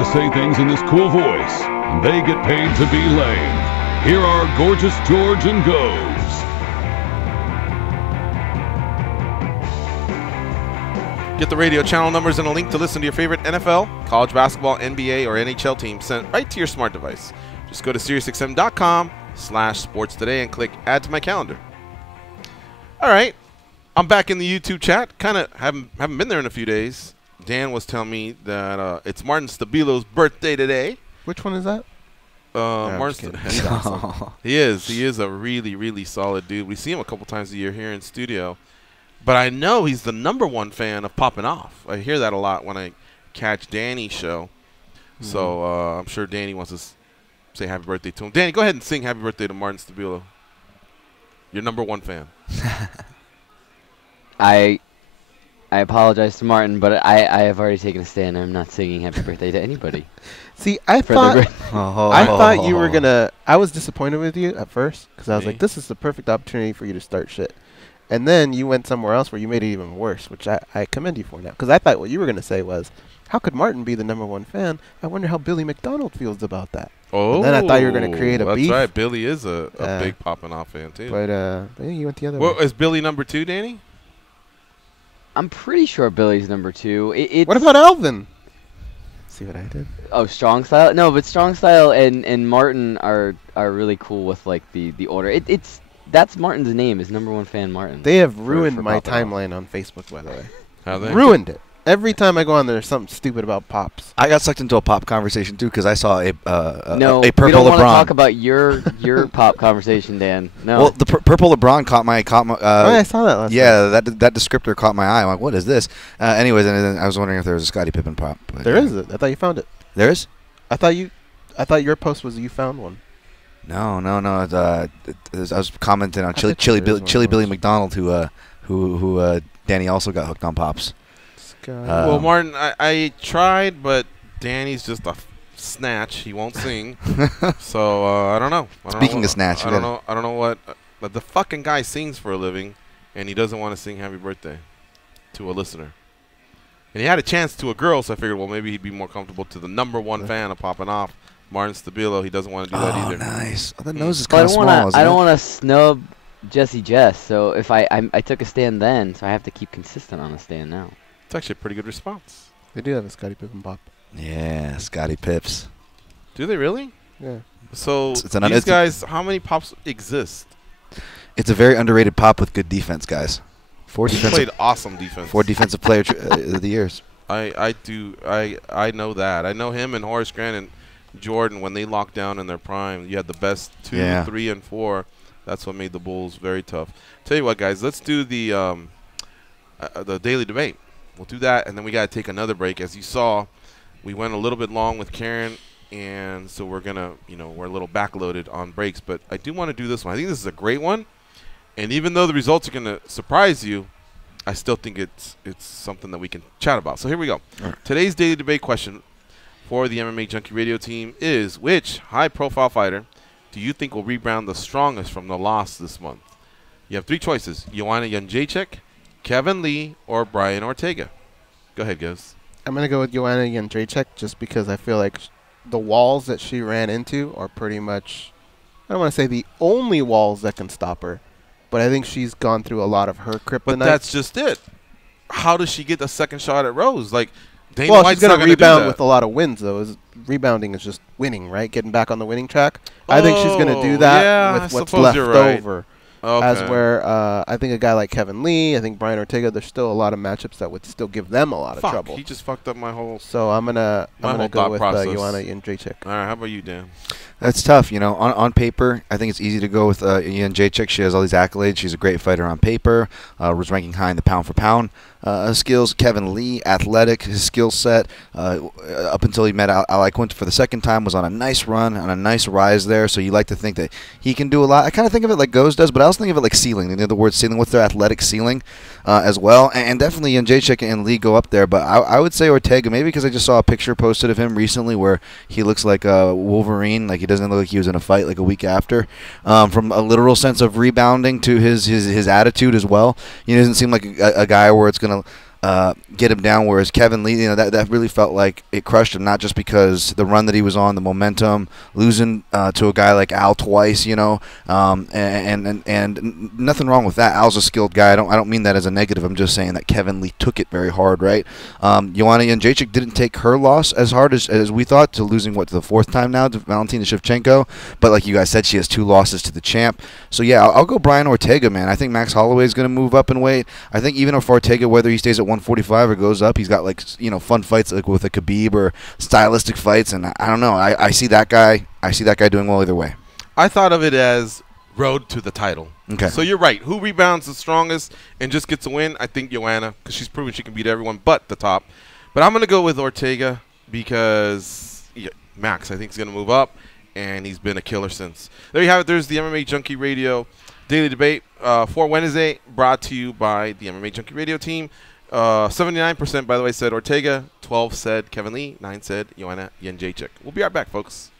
to say things in this cool voice, and they get paid to be lame. Here are Gorgeous George and Goes. Get the radio channel numbers and a link to listen to your favorite NFL, college basketball, NBA, or NHL team sent right to your smart device. Just go to SiriusXM.com/sports today and click Add to my calendar. All right, I'm back in the YouTube chat. Kind of haven't been there in a few days. Dan was telling me that it's Martin Stabilo's birthday today. Which one is that? Martin. He is a really, really solid dude. We see him a couple times a year here in studio. But I know he's the #1 fan of Poppin' Off. I hear that a lot when I catch Danny's show. So I'm sure Danny wants to say happy birthday to him. Danny, go ahead and sing happy birthday to Martin Stabilo. Your #1 fan. I apologize to Martin, but I have already taken a stand. I'm not singing happy birthday to anybody. See, I thought you were gonna. I was disappointed with you at first because I was like, this is the perfect opportunity for you to start shit. And then you went somewhere else where you made it even worse, which I commend you for now. Because I thought what you were going to say was, how could Martin be the #1 fan? I wonder how Billy McDonald feels about that. Oh, and then I thought you were going to create a beef. That's right. Billy is a big Poppin' Off fan, too. But you went the other way. Is Billy #2, Danny? I'm pretty sure Billy's #2. What about Alvin? See what I did? Oh, Strong Style? No, but Strong Style and Martin are really cool with, like, the order. That's Martin's name, is #1 fan Martin. They have ruined my timeline on Facebook, by the way. How they? Ruined it. Every time I go on there, there's something stupid about Pops. I got sucked into a Pop conversation, too, because I saw a purple no, LeBron. we don't want to talk about your Pop conversation, Dan. No. Well, the purple LeBron caught my I saw that last night. That descriptor caught my eye. I'm like, what is this? Anyways, and then I was wondering if there was a Scottie Pippen Pop. There is it. I thought you found it. There is? I thought your post was you found one. No. I was commenting on Chili Billy McDonald, who Danny also got hooked on Pops. Well, Martin, I tried, but Danny's just a snatch. He won't sing, so I don't know. Speaking of snatch, I don't know what. But the fucking guy sings for a living, and he doesn't want to sing happy birthday to a listener. And he had a chance to a girl, so I figured, well, maybe he'd be more comfortable to the #1 fan of Poppin' Off. Martin Stabilo, he doesn't want to do that either. Oh, nice. Oh, the nose is kind of small, isn't it? I don't want to snub Jesse Jess, so if I took a stand then, so I have to keep consistent on a stand now. It's actually a pretty good response. They do have a Scottie Pippen Pop. Yeah, Scottie Pips. Do they really? Yeah. So these guys, how many Pops exist? It's a very underrated Pop with good defense, guys. He played awesome defense. 4 defensive player of the years. I know that. I know him and Horace Grant and Jordan, when they locked down in their prime, you had the best 2, 3, and 4. That's what made the Bulls very tough. Tell you what, guys, let's do the daily debate. We'll do that, and then we got to take another break. As you saw, we went a little bit long with Karyn, and so we're gonna, we're a little backloaded on breaks. But I do want to do this one. I think this is a great one, and even though the results are gonna surprise you, I still think it's something that we can chat about. So here we go. Right. Today's daily debate question for the MMA Junkie Radio team is: which high-profile fighter do you think will rebound the strongest from the loss this month? You have 3 choices: Joanna Jędrzejczyk, Kevin Lee, or Brian Ortega. Go ahead, Goes. I'm going to go with Joanna Jędrzejczyk just because I feel like the walls that she ran into are pretty much, I don't want to say the only walls that can stop her, but I think she's gone through a lot of her kryptonite. But that's just it. How does she get the second shot at Rose? Like, Dana well, White's she's going to rebound do with a lot of wins, though. Rebounding is just winning, right? Getting back on the winning track. I think she's going to do that with what's left over. Okay. As where I think a guy like Kevin Lee, I think Brian Ortega, there's still a lot of matchups that would still give them a lot of trouble. He just fucked up my whole. So I'm gonna go with Joanna Jędrzejczyk. All right, how about you, Dan? That's tough. On paper, I think it's easy to go with Jędrzejczyk. She has all these accolades. She's a great fighter on paper. Was ranking high in the pound-for-pound skills. Kevin Lee, athletic, his skill set, up until he met Ali Quinta for the second time, was on a nice run, on a nice rise there. So you like to think that he can do a lot. I kind of think of it like Goes does, but I also think of it like ceiling. The word ceiling, what's their athletic ceiling as well. And definitely Jędrzejczyk and Lee go up there. But I would say Ortega, maybe because I just saw a picture posted of him recently where he looks like a Wolverine, like he doesn't look like he was in a fight like a week after. From a literal sense of rebounding to his attitude as well. He doesn't seem like a guy where it's going to get him down. Whereas Kevin Lee, that really felt like it crushed him, not just because the run that he was on, the momentum, losing to a guy like Al twice, and nothing wrong with that. Al's a skilled guy. I don't mean that as a negative. I'm just saying that Kevin Lee took it very hard, right? Joanna Jędrzejczyk didn't take her loss as hard as we thought, to losing the fourth time now to Valentina Shevchenko. But like you guys said, she has 2 losses to the champ. So yeah, I'll go Brian Ortega, man. I think Max Holloway is going to move up in weight. I think even if Ortega, whether he stays at 145 or goes up, he's got fun fights like with a Khabib or stylistic fights, and I don't know. I see that guy. I see that guy doing well either way. I thought of it as road to the title. Okay. So you're right. Who rebounds the strongest and just gets a win? I think Joanna, because she's proven she can beat everyone but the top. But I'm going to go with Ortega because Max, I think, is going to move up, and he's been a killer since. There you have it. There's the MMA Junkie Radio Daily Debate for Wednesday, brought to you by the MMA Junkie Radio team. 79%, by the way, said Ortega. 12 said Kevin Lee. 9 said Joanna Jędrzejczyk. We'll be right back, folks.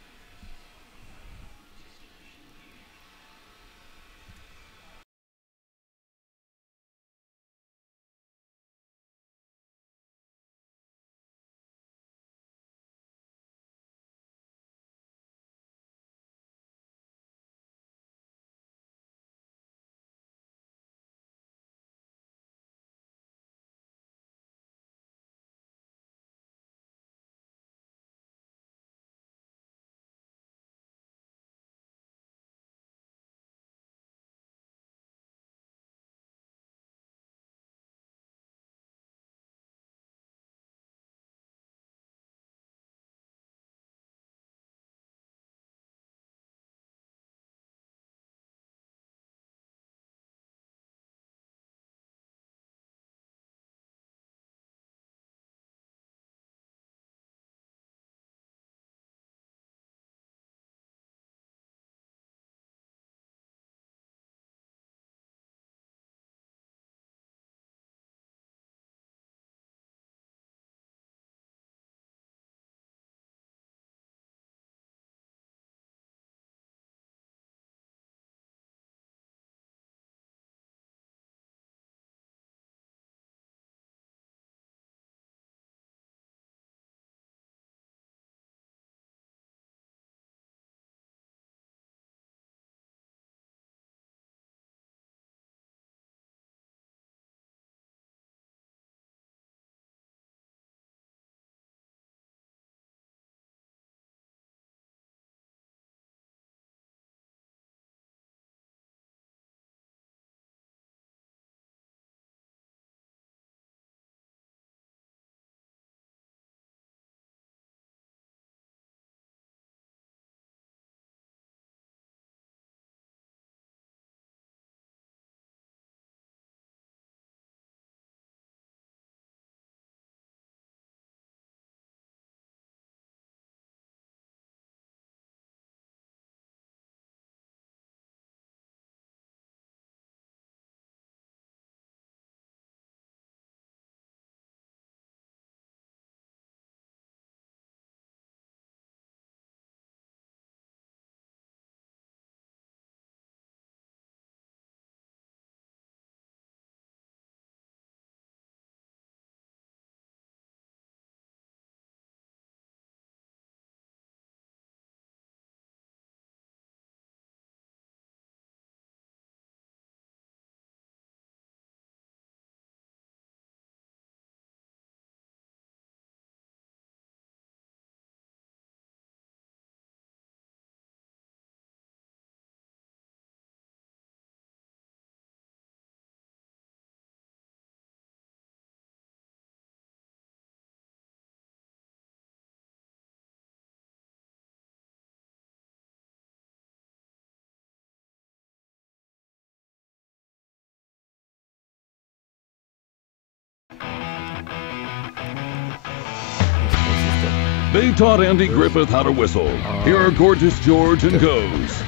They taught Andy Griffith how to whistle. Here are Gorgeous George and Goes.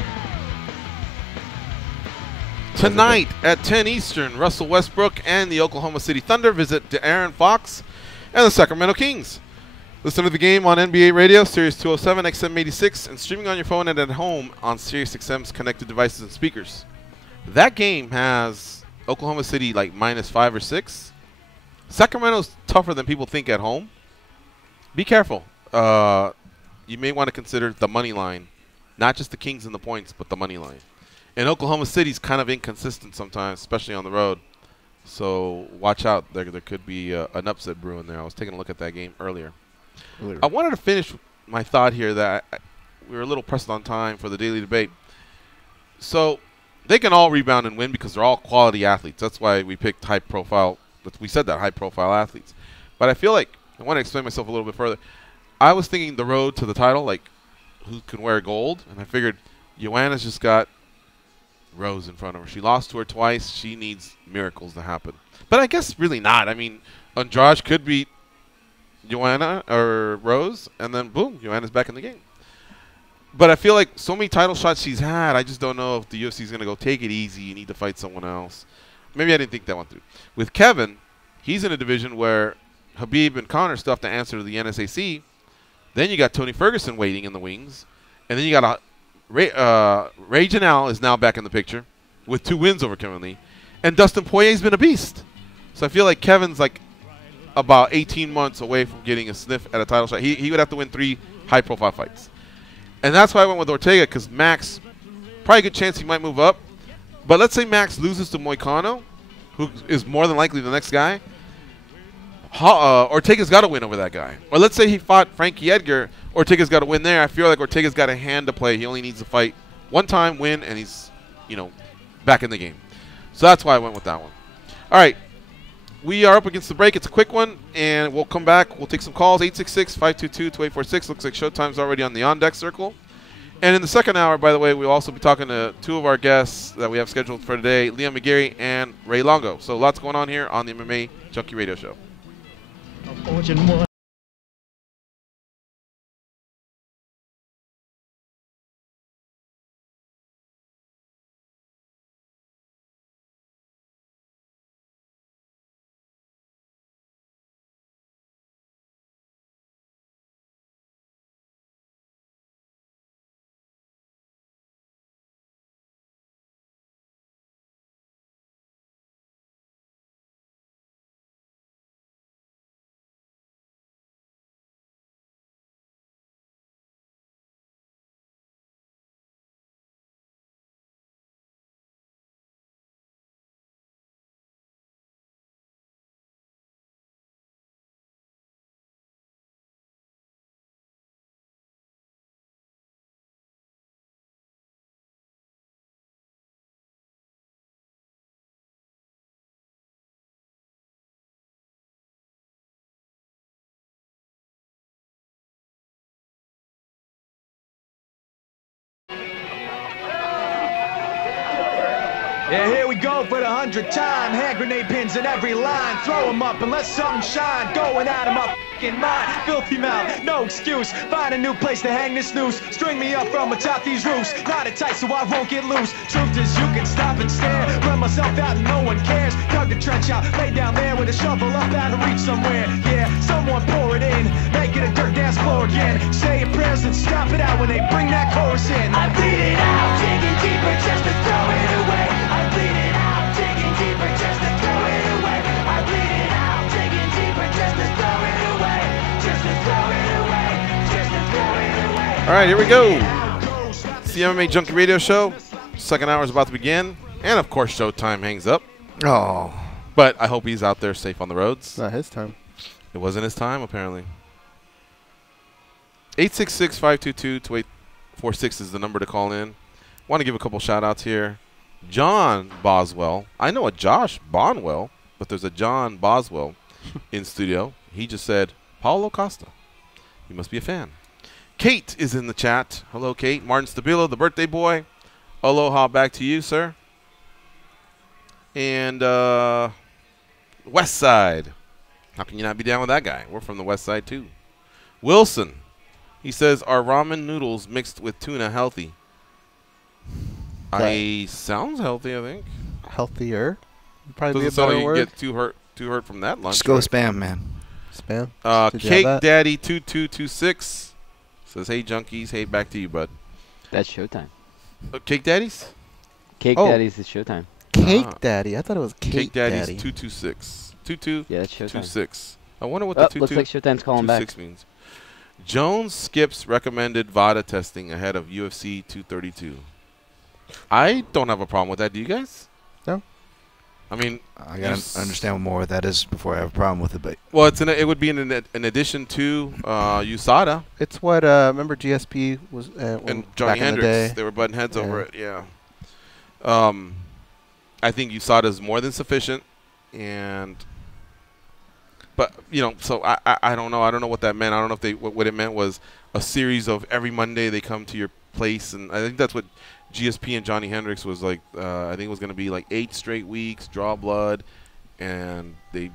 Tonight at 10 Eastern, Russell Westbrook and the Oklahoma City Thunder visit De'Aaron Fox and the Sacramento Kings. Listen to the game on NBA Radio, Sirius 207, XM86, and streaming on your phone and at home on Sirius XM's connected devices and speakers. That game has Oklahoma City like -5 or 6. Sacramento's tougher than people think at home. Be careful. You may want to consider the money line, not just the Kings and the points, but the money line. And Oklahoma City's kind of inconsistent sometimes, especially on the road. So watch out. There could be an upset brewing there. I was taking a look at that game earlier. I wanted to finish my thought here that we were a little pressed on time for the daily debate. So they can all rebound and win because they're all quality athletes. That's why we picked high-profile. We said that, high-profile athletes. But I feel like I want to explain myself a little bit further. I was thinking the road to the title, like who can wear gold, and I figured Joanna's just got Rose in front of her. She lost to her twice. She needs miracles to happen. But I guess really not. I mean, Andrade could beat Joanna or Rose, and then boom, Joanna's back in the game. But I feel like so many title shots she's had, I just don't know if the UFC is going to go take it easy. You need to fight someone else. Maybe I didn't think that one through. With Kevin, he's in a division where Habib and Conor still have to answer to the NSAC. Then you got Tony Ferguson waiting in the wings. And then you got Ray Janelle is now back in the picture with 2 wins over Kevin Lee. And Dustin Poirier's been a beast. So I feel like Kevin's like about 18 months away from getting a sniff at a title shot. He would have to win 3 high-profile fights. And that's why I went with Ortega, because Max, probably a good chance he might move up. But let's say Max loses to Moicano, who is more than likely the next guy. Ortega's got to win over that guy. Or let's say he fought Frankie Edgar. Ortega's got to win there. I feel like Ortega's got a hand to play. He only needs to fight one time, win, and he's, back in the game. So that's why I went with that one. All right. We are up against the break. It's a quick one, and we'll come back. We'll take some calls, 866-522-2846. Looks like Showtime's already on the on-deck circle. And in the second hour, by the way, we'll also be talking to 2 of our guests that we have scheduled for today, Liam McGeary and Ray Longo. So lots going on here on the MMA Junkie Radio Show. Yeah, here we go for the 100th time. Hand grenade pins in every line. Throw them up and let something shine. Going out of my f***ing mind. Filthy mouth, no excuse. Find a new place to hang this noose. String me up from atop these roofs. Knot it tight so I won't get loose. Truth is you can stop and stare. Run myself out and no one cares. Dug the trench out, lay down there with a shovel up out of reach somewhere. Yeah, someone pour it in. Make it a dirt dance floor again. Say your prayers and stop it out when they bring that chorus in. I bleed it out, digging deeper just to throw it away. I bleed it out, digging deeper just to throw it away. I bleed it out, digging deeper just to throw it away. Just to throw it away. Just to throw it away. All right, here we go. It's the MMA Junkie Radio Show. Second hour is about to begin. And, of course, Showtime hangs up. Oh. But I hope he's out there safe on the roads. It's not his time. It wasn't his time, apparently. 866-522-2846 is the number to call in. Want to give a couple shout-outs here. John Boswell. I know a Josh Bonwell, but there's a John Boswell in studio. He just said, Paulo Costa. You must be a fan. Kate is in the chat. Hello, Kate. Martin Stabilo, the birthday boy. Aloha back to you, sir. And West Side. How can you not be down with that guy? We're from the West Side, too. Wilson. He says, are ramen noodles mixed with tuna healthy? Sounds healthy, I think. Healthier? Probably doesn't be a sound better like you word. get too hurt from that lunch. Just go right? spam, man. Spam? Cake Daddy 2226 says, hey, junkies. Hey, back to you, bud. That's Showtime. Cake Daddies? Cake Daddies is Showtime. Cake Daddy. I thought it was Cake Daddies Daddy. 226. 2-2, Yeah, it's Showtime. 2-6. I wonder what the 2-2, looks like Showtime's calling back. 2-6 means. Jones skips recommended VADA testing ahead of UFC 232. I don't have a problem with that. Do you guys? No. I mean, I gotta understand more what that is before I have a problem with it. But well, it would be in addition to USADA. It's what remember GSP was and Johnny back in the Hendricks. day. They were butting heads over it. Yeah. I think USADA is more than sufficient, but so I don't know. I don't know what that meant. I don't know if what it meant was a series of every Monday they come to your place, and I think that's what GSP and Johnny Hendricks was like. I think it was going to be like 8 straight weeks, draw blood, and they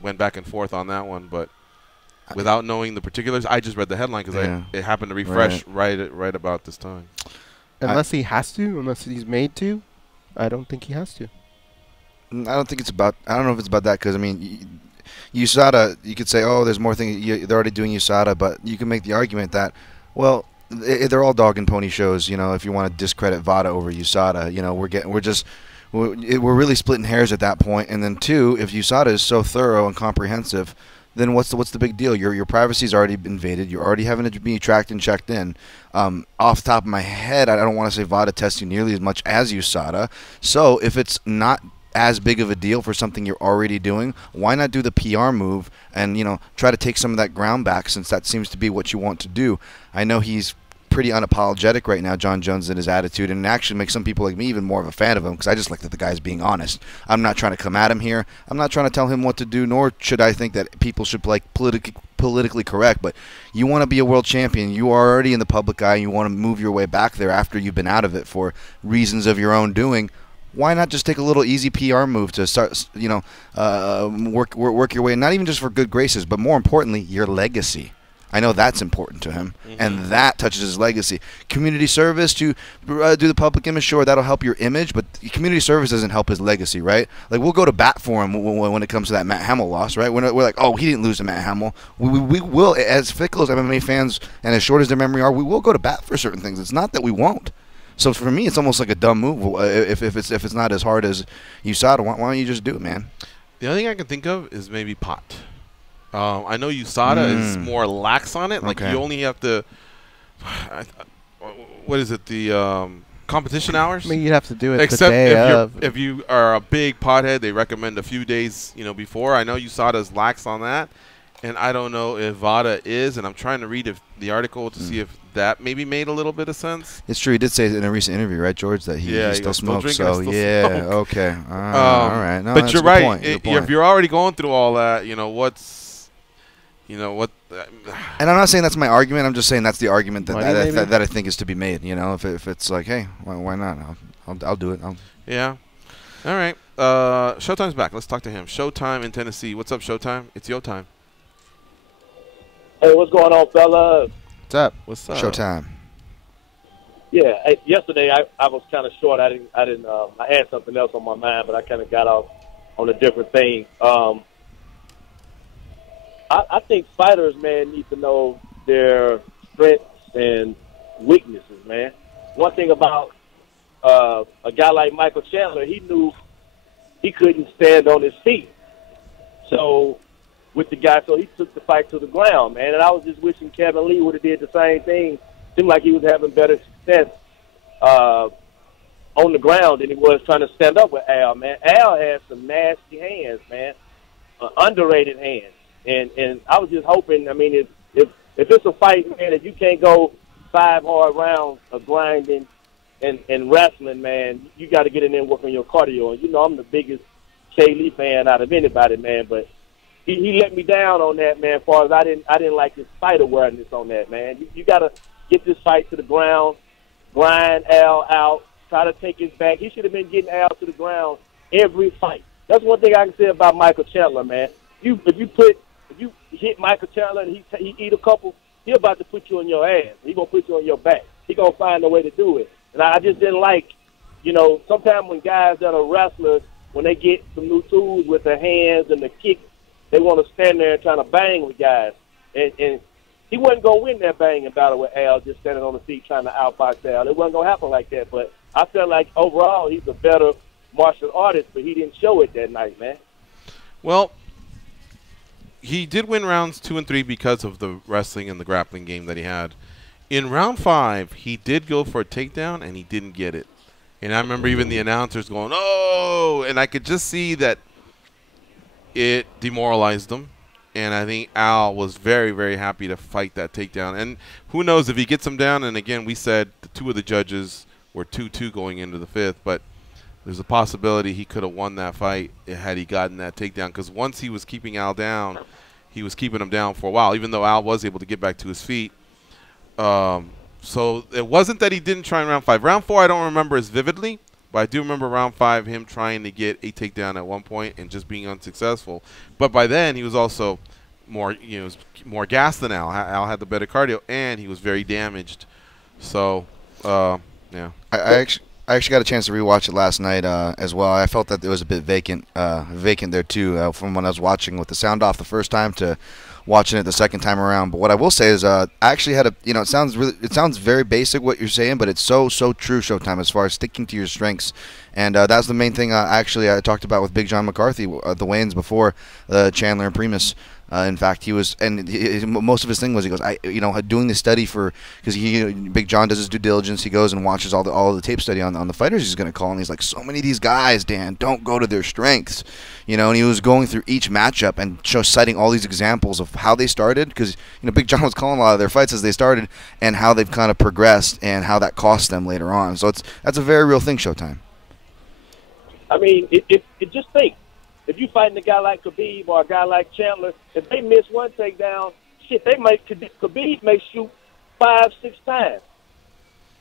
went back and forth on that one, but without knowing the particulars, I just read the headline because it happened to refresh right about this time. Unless he has to, unless he's made to, I don't think he has to. I don't think it's about. I don't know if it's about that because I mean, USADA. You could say, oh, there's more things. They're already doing USADA, but you can make the argument that, well, they're all dog and pony shows. If you want to discredit VADA over USADA, we're really splitting hairs at that point. And then 2, if USADA is so thorough and comprehensive, then what's the big deal? Your privacy's already been invaded. You're already having to be tracked and checked in. Off the top of my head, I don't want to say VADA tests you nearly as much as USADA. So if it's not as big of a deal for something you're already doing, why not do the PR move and try to take some of that ground back, since that seems to be what you want to do. I know he's pretty unapologetic right now, John Jones, in his attitude, and it actually makes some people like me even more of a fan of him because I just like that the guy's being honest. I'm not trying to come at him here. I'm not trying to tell him what to do, nor should I think that people should play politically correct, but you want to be a world champion. You are already in the public eye. You want to move your way back there after you've been out of it for reasons of your own doing. Why not just take a little easy PR move to start, work your way, not even just for good graces, but more importantly, your legacy. I know that's important to him, and that touches his legacy. Community service to do the public image, sure, that'll help your image, but community service doesn't help his legacy, right? Like, we'll go to bat for him when it comes to that Matt Hamill loss, right? We're like, oh, he didn't lose to Matt Hamill. We will, as fickle as MMA fans and as short as their memory are, we will go to bat for certain things. It's not that we won't. So for me, it's almost like a dumb move. If it's not as hard as USADA, why don't you just do it, man? The only thing I can think of is maybe pot. I know USADA is more lax on it. Like, you only have to, what is it, the competition hours? I mean, you'd have to do it except the day of. If you are a big pothead, they recommend a few days before. I know USADA is lax on that, and I don't know if VADA is, and I'm trying to read the article to see if that maybe made a little bit of sense. It's true. He did say in a recent interview, right, George, that he still smokes. So, okay. All right. No, but you're right. If you're already going through all that, what? And I'm not saying that's my argument. I'm just saying that's the argument that I think is to be made. If it's like, hey, why not? I'll do it. Yeah. All right. Showtime's back. Let's talk to him. Showtime in Tennessee. What's up, Showtime? It's your time. Hey, what's going on, fellas? What's up? What's up? Showtime. Yeah. Yesterday I was kind of short. I had something else on my mind, but I kind of got off on a different thing. I think fighters, man, need to know their strengths and weaknesses, man. One thing about a guy like Michael Chandler, he knew he couldn't stand on his feet. So he took the fight to the ground, man. And I was just wishing Kevin Lee would have did the same thing. Seemed like he was having better success on the ground than he was trying to stand up with Al, man. Al has some nasty hands, man, underrated hands. And I was just hoping, I mean, if it's a fight, man, if you can't go 5 hard rounds of grinding and wrestling, man, you got to get in there and work on your cardio. And, I'm the biggest Kay Lee fan out of anybody, man, but he let me down on that, man, as far as I didn't like his fight awareness on that, man. You got to get this fight to the ground, grind Al out, try to take his back. He should have been getting Al to the ground every fight. That's one thing I can say about Michael Chandler, man. If you hit Michael Chandler and he eat a couple, he about to put you on your ass. He gonna put you on your back. He gonna find a way to do it. And I just didn't like, sometimes when guys that are wrestlers, when they get some new tools with their hands and the kicks, they want to stand there and trying to bang with guys. And he wasn't gonna win that banging battle with Al, just standing on the feet trying to outbox Al. It wasn't gonna happen like that. But I felt like overall he's a better martial artist, but he didn't show it that night, man. Well, he did win rounds 2 and 3 because of the wrestling and the grappling game that he had. In round 5, he did go for a takedown, and he didn't get it. And I remember even the announcers going, "Oh!" And I could just see that it demoralized him. And I think Al was very, very happy to fight that takedown. And who knows if he gets him down. And, again, we said the 2 of the judges were 2-2 going into the 5th. But there's a possibility he could have won that fight had he gotten that takedown. Because once he was keeping Al down, he was keeping him down for a while, even though Al was able to get back to his feet. So it wasn't that he didn't try in round 5. Round 4 I don't remember as vividly, but I do remember round 5 him trying to get a takedown at one point and just being unsuccessful. But by then he was also more gassed than Al. Al had the better cardio, and he was very damaged. So, yeah. I actually got a chance to rewatch it last night as well. I felt that there was a bit vacant there too from when I was watching with the sound off the first time to watching it the second time around. But what I will say is I actually had it sounds very basic what you're saying, but it's so true, Showtime, as far as sticking to your strengths. And that's the main thing I talked about with Big John McCarthy at the weigh-ins before Chandler and Primus. In fact, most of his thing was he goes, doing the study because Big John does his due diligence. He goes and watches all the tape study on the fighters he's going to call, and he's like, so many of these guys, Dan, don't go to their strengths, And he was going through each matchup and citing all these examples of how they started, because Big John was calling a lot of their fights as they started, and how they've kind of progressed and how that cost them later on. So that's a very real thing, Showtime. I mean, it just think. If you fighting a guy like Khabib or a guy like Chandler, if they miss one takedown, Khabib may shoot 5-6 times.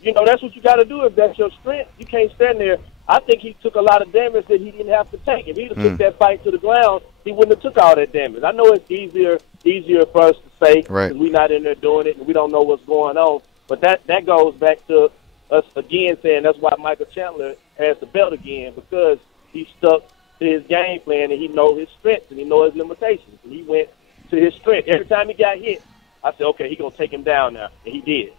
That's what you got to do if that's your strength. You can't stand there. I think he took a lot of damage that he didn't have to take. If he'd have took that fight to the ground, he wouldn't have took all that damage. I know it's easier for us to say because we're not in there doing it and we don't know what's going on. But that goes back to us again saying that's why Michael Chandler has the belt again, because he stuck to his game plan, and he knows his strengths and he knows his limitations. And he went to his strength. Every time he got hit, I said, okay, he's going to take him down now. And he did.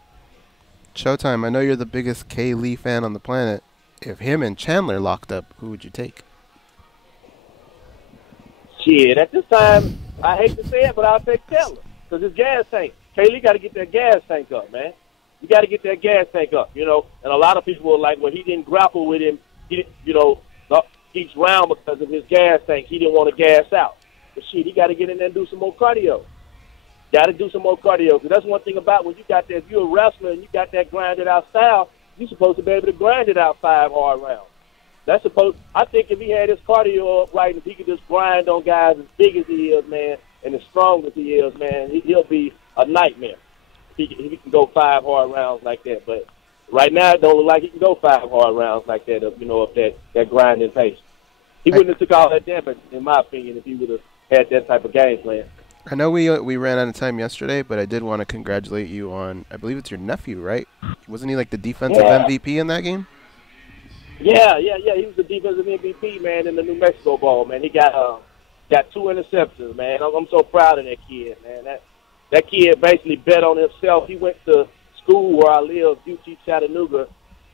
Showtime, I know you're the biggest Kay Lee fan on the planet. If him and Chandler locked up, who would you take? Shit, at this time, I hate to say it, but I'll take Chandler because his gas tank. Kay Lee got to get that gas tank up, man. You got to get that gas tank up, And a lot of people were like, well, he didn't grapple with him, each round because of his gas tank. He didn't want to gas out. But shit, he got to get in there and do some more cardio. Got to do some more cardio, because that's one thing about when you got that. If you're a wrestler and you got that grinded out style, you're supposed to be able to grind it out 5 hard rounds. I think if he had his cardio up right, if he could just grind on guys as big as he is, man, and as strong as he is, man, he'll be a nightmare. If he can go 5 hard rounds like that. But right now, it don't look like he can go 5 hard rounds like that, up that grinding pace. He wouldn't have took all that damage, in my opinion, if he would have had that type of game plan. I know we ran out of time yesterday, but I did want to congratulate you on, I believe it's your nephew, right? Wasn't he like the defensive MVP in that game? Yeah. He was the defensive MVP, man, in the New Mexico Bowl, man. He got 2 interceptions, man. I'm so proud of that kid, man. That kid basically bet on himself. He went to school where I live, UT Chattanooga,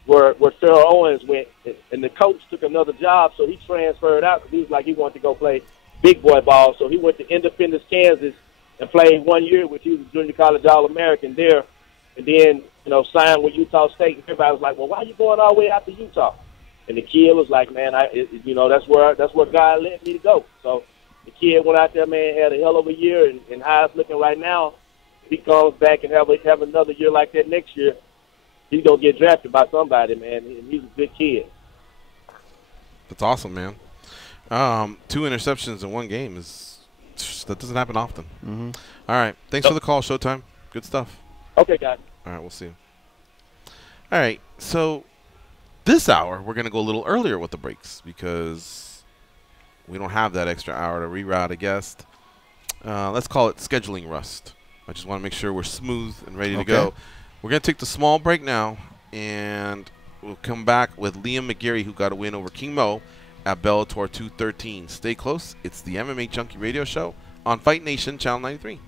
where Sarah Owens went, and the coach took another job, so he transferred out because he was like he wanted to go play big boy ball. So he went to Independence, Kansas, and played 1 year, which he was a junior college All-American there, and then signed with Utah State. And everybody was like, "Well, why are you going all the way out to Utah?" And the kid was like, "Man, that's where God led me to go." So the kid went out there, man, had a hell of a year, and how it's looking right now, if he comes back and have another year like that next year, he's going to get drafted by somebody, man. He's a good kid. That's awesome, man. 2 interceptions in one game that doesn't happen often. Mm-hmm. All right. Thanks for the call, Showtime. Good stuff. Okay, guys. All right, we'll see you. All right, so this hour we're going to go a little earlier with the breaks because we don't have that extra hour to reroute a guest. Let's call it scheduling rust. I just want to make sure we're smooth and ready to go. We're going to take the small break now, and we'll come back with Liam McGeary, who got a win over King Mo at Bellator 213. Stay close. It's the MMA Junkie Radio Show on Fight Nation Channel 93.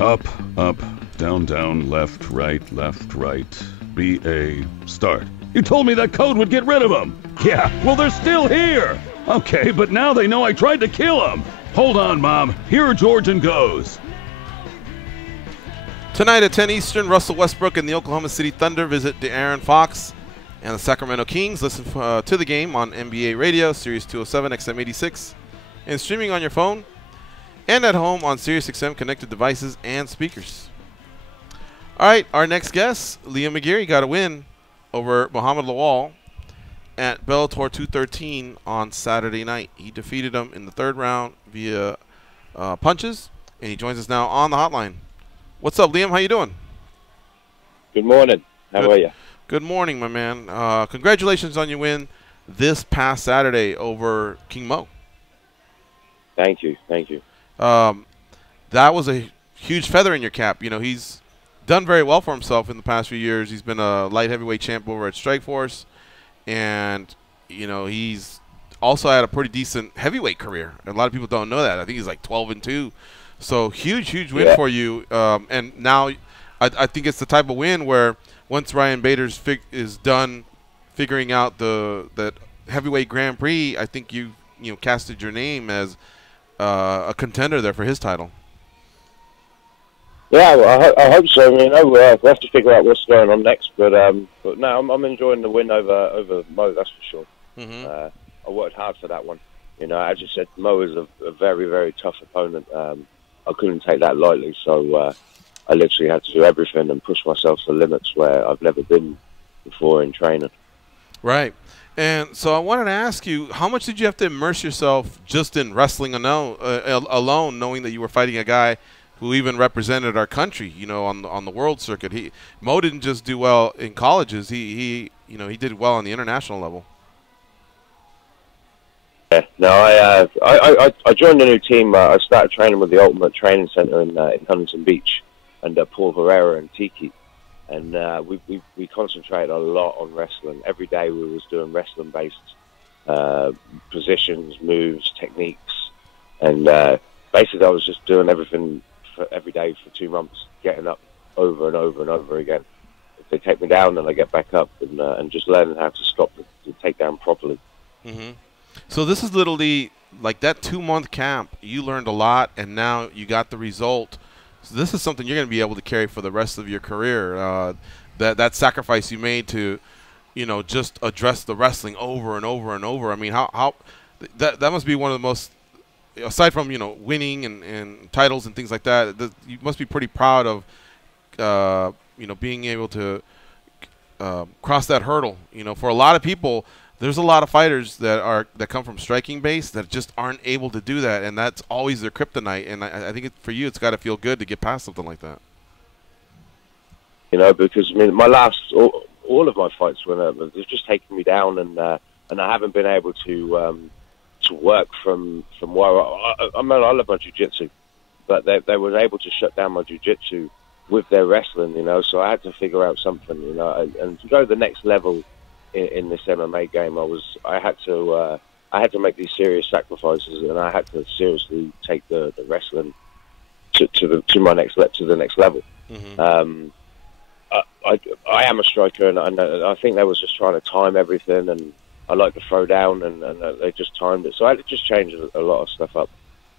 Up, up, down, down, left, right, BA, start. You told me that code would get rid of them. Yeah, well, they're still here. Okay, but now they know I tried to kill them. Hold on, Mom. Here George and goes. Tonight at 10 Eastern, Russell Westbrook and the Oklahoma City Thunder visit De'Aaron Fox and the Sacramento Kings. Listen to the game on NBA Radio, Sirius 207 XM86, and streaming on your phone and at home on Sirius XM connected devices and speakers. All right, our next guest, Liam McGeary, got a win over Muhammad Lawal at Bellator 213 on Saturday night. He defeated him in the third round via punches, and he joins us now on the hotline. What's up, Liam? How you doing? Good morning. How are you? Good morning, my man. Congratulations on your win this past Saturday over King Mo. Thank you. Thank you. That was a huge feather in your cap. You know, he's done very well for himself in the past few years. He's been a light heavyweight champ over at Strikeforce, and you know he's also had a pretty decent heavyweight career. A lot of people don't know that. I think he's like 12-2. So huge win for you. And now I think it's the type of win where once Ryan Bader's is done figuring out that heavyweight Grand Prix, I think you casted your name as a contender there for his title. Yeah, well, I hope so. I mean, we'll have to figure out what's going on next, but no, I'm enjoying the win over Mo. That's for sure. Mm-hmm. I worked hard for that one. You know, as you said, Mo is a very, very tough opponent. I couldn't take that lightly, so I literally had to do everything and push myself to limits where I've never been before in training. Right. And so I wanted to ask you, how much did you have to immerse yourself just in wrestling alone, knowing that you were fighting a guy who even represented our country, on the world circuit? Mo didn't just do well in colleges; he did well on the international level. Yeah, no, I joined a new team. I started training with the Ultimate Training Center in Huntington Beach, and Paul Herrera and Tiki, and we concentrated a lot on wrestling. Every day we was doing wrestling-based positions, moves, techniques, and basically I was just doing everything every day for 2 months, getting up over and over and over again. If they take me down, then I get back up and just learning how to stop the takedown properly. Mm-hmm. So this is literally like that 2-month camp. You learned a lot, and now you got the result. So this is something you're going to be able to carry for the rest of your career. That sacrifice you made to, just address the wrestling over and over and over. I mean, how that must be one of the most, aside from winning and titles and things like that. You must be pretty proud of, being able to cross that hurdle. For a lot of people, there's a lot of fighters that come from striking base that just aren't able to do that, and that's always their kryptonite. And I think for you, it's got to feel good to get past something like that. Because I mean, my all of my fights they've just taken me down, and I haven't been able to work from where I love my jiu-jitsu, but they were able to shut down my jiu-jitsu with their wrestling. So I had to figure out something, and to go to the next level in this MMA game, I had to make these serious sacrifices, and I had to seriously take the wrestling to the next level. Mm-hmm. I am a striker, and I think they was just trying to time everything, and I like to throw down, and they just timed it. So I had to just change a lot of stuff up.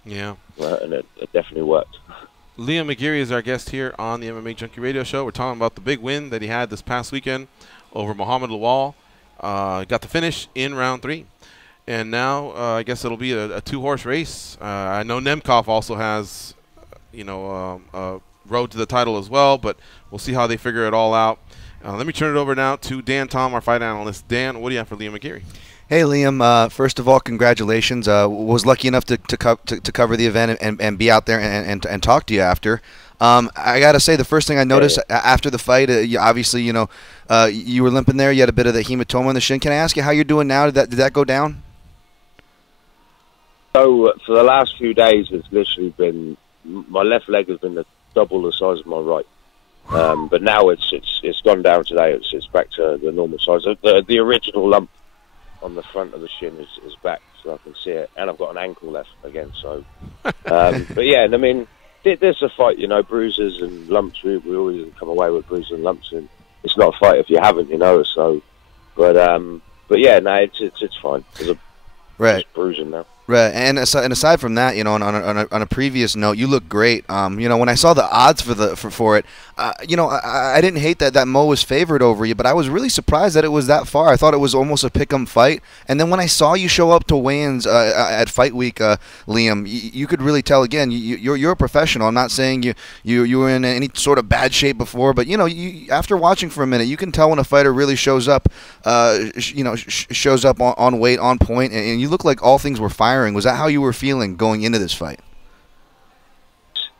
Yeah, and it definitely worked. Liam McGeary is our guest here on the MMA Junkie Radio Show. We're talking about the big win that he had this past weekend over Muhammad Lawal. Got the finish in round 3. And now I guess it'll be a 2-horse race. I know Nemkov also has, a road to the title as well, but we'll see how they figure it all out. Let me turn it over now to Dan Tom, our fight analyst. Dan, what do you have for Liam McGeary? Hey, Liam. First of all, congratulations. Was lucky enough to cover the event and be out there and talk to you after. I got to say, the first thing I noticed after the fight, obviously, you were limping there. You had a bit of the hematoma in the shin. Can I ask you how you're doing now? Did that go down? So for the last few days, it's literally been, my left leg has been double the size of my right. But now it's gone down today. It's back to the normal size. The original lump on the front of the shin is back, so I can see it, and I've got an ankle left again. So, but yeah, and I mean, there's a fight, you know, bruises and lumps. We always come away with bruises and lumps, and it's not a fight if you haven't, you know. So, but yeah, no, it's fine. There's Right. bruising now. Right, and aside from that, you know, on a previous note, you look great. You know, when I saw the odds for it, you know, I didn't hate that Mo was favored over you, but I was really surprised that it was that far. I thought it was almost a pick'em fight, and then when I saw you show up to weigh-ins at Fight Week, Liam, you could really tell. Again, you're a professional. I'm not saying you were in any sort of bad shape before, but you know, after watching for a minute, you can tell when a fighter really shows up. You know, shows up on weight, on point, and you look like all things were firing. Was that how you were feeling going into this fight?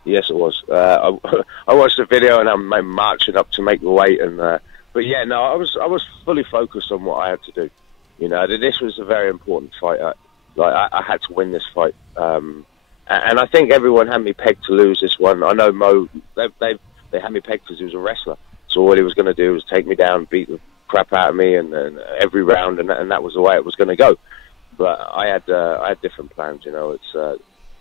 Yes, it was. I watched the video and I'm marching up to make the weight, and but yeah, no, I was fully focused on what I had to do. You know, this was a very important fight. I had to win this fight, and I think everyone had me pegged to lose this one. I know Mo, they had me pegged because he was a wrestler, so all he was going to do was take me down, beat the crap out of me, and every round, and that was the way it was going to go. But I had different plans, you know. It's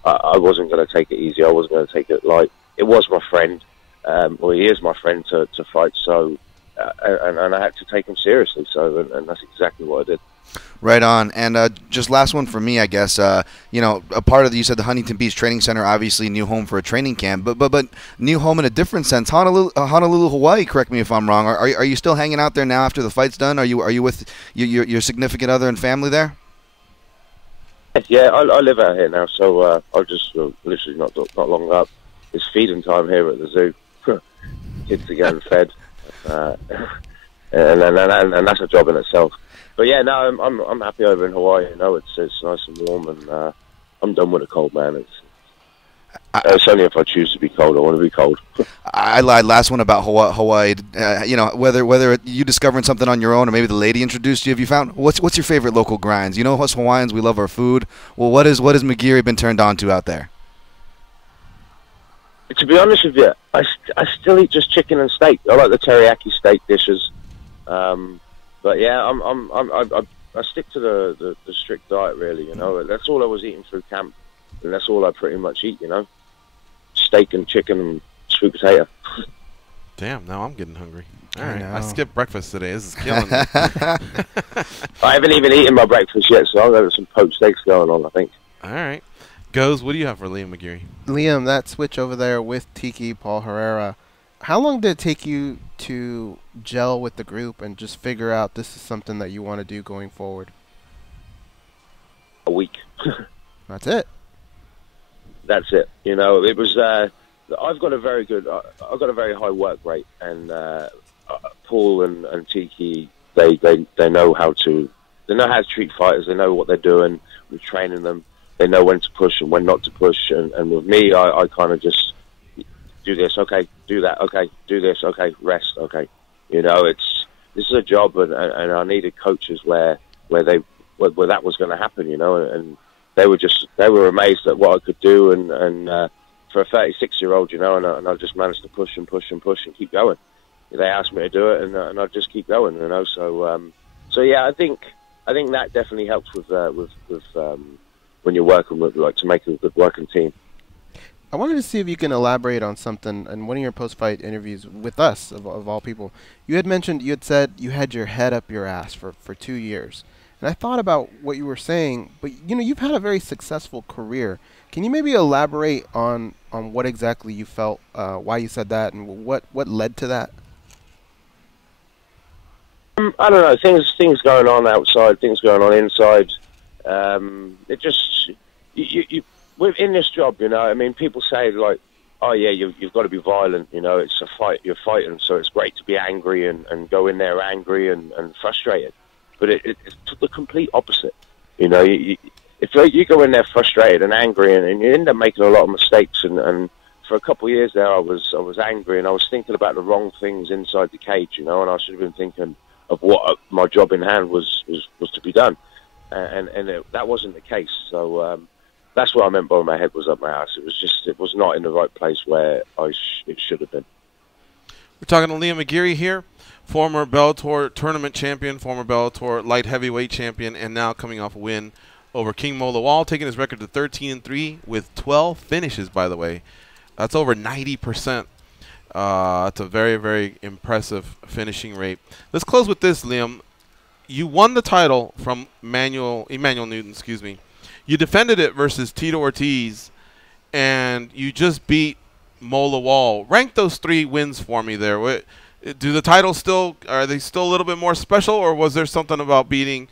I wasn't going to take it easy. I wasn't going to take it light. It was my friend, or he is my friend to fight. So, and I had to take him seriously. So, and that's exactly what I did. Right on. And just last one for me, I guess. You know, a part of you said the Huntington Beach Training Center, obviously new home for a training camp, but new home in a different sense. Honolulu, Hawaii. Correct me if I'm wrong. Are you still hanging out there now after the fight's done? Are you with your significant other and family there? Yeah, I live out here now, so I just literally not long up. It's feeding time here at the zoo. Kids are getting fed, and that's a job in itself. But yeah, no, I'm happy over in Hawaii. You know, it's nice and warm, and I'm done with the cold, man. It's only if I choose to be cold. I want to be cold. I lied. Last one about Hawaii. You know, whether you discovering something on your own or maybe the lady introduced you. Have you found what's your favorite local grinds? You know, us Hawaiians, we love our food. Well, what has Mcgeary been turned on to out there? To be honest with you, I still eat just chicken and steak. I like the teriyaki steak dishes. But yeah, I stick to the strict diet, really. You know, that's all I was eating through camp, and that's all I pretty much eat. You know. Steak and chicken and sweet potato. Damn, now I'm getting hungry. All right, I skipped breakfast today. This is killing me. I haven't even eaten my breakfast yet, so I'll have some poached steaks going on, I think. All right. Goes, what do you have for Liam McGeary? Liam, that switch over there with Tiki, Paul Herrera, how long did it take you to gel with the group and just figure out this is something that you want to do going forward? A week. That's it. That's it. You know, it was. I've got a very high work rate, and Paul and Tiki, they know how to treat fighters. They know what they're doing. We're training them. They know when to push and when not to push. And with me, I kind of just do this, okay, do that, okay, do this, okay, rest, okay. You know, this is a job, and I needed coaches where that was going to happen. You know, and they were amazed at what I could do, and for a 36-year-old, you know, and I just managed to push and push and push and keep going. They asked me to do it, and I just keep going, you know. So yeah, I think that definitely helps with when you're working with, like, to make a good working team. I wanted to see if you can elaborate on something in one of your post-fight interviews with us, of all people. You had said you had your head up your ass for 2 years. And I thought about what you were saying, but you know, you've had a very successful career. Can you maybe elaborate on what exactly you felt, why you said that, and what led to that? I don't know. Things going on outside, things going on inside. It just we're in this job, you know. I mean, people say, like, oh yeah, you've got to be violent, you know. It's a fight. You're fighting, so it's great to be angry and go in there angry and frustrated. But it's the complete opposite. You know, if you go in there frustrated and angry, and you end up making a lot of mistakes. And for a couple of years there, I was angry, and I was thinking about the wrong things inside the cage, you know. And I should have been thinking of what my job in hand was to be done, and that wasn't the case. So that's what I meant by my head was up my ass. It was not in the right place where it should have been. We're talking to Liam McGeary here, former Bellator tournament champion, former Bellator light heavyweight champion, and now coming off a win over King Mo Lawal, taking his record to 13-3 with 12 finishes, by the way. That's over 90%. That's a very, very impressive finishing rate. Let's close with this, Liam. You won the title from Emmanuel Newton, excuse me. You defended it versus Tito Ortiz, and you just beat Mo Lawal. Rank those 3 wins for me there. Do the titles are they still a little bit more special, or was there something about beating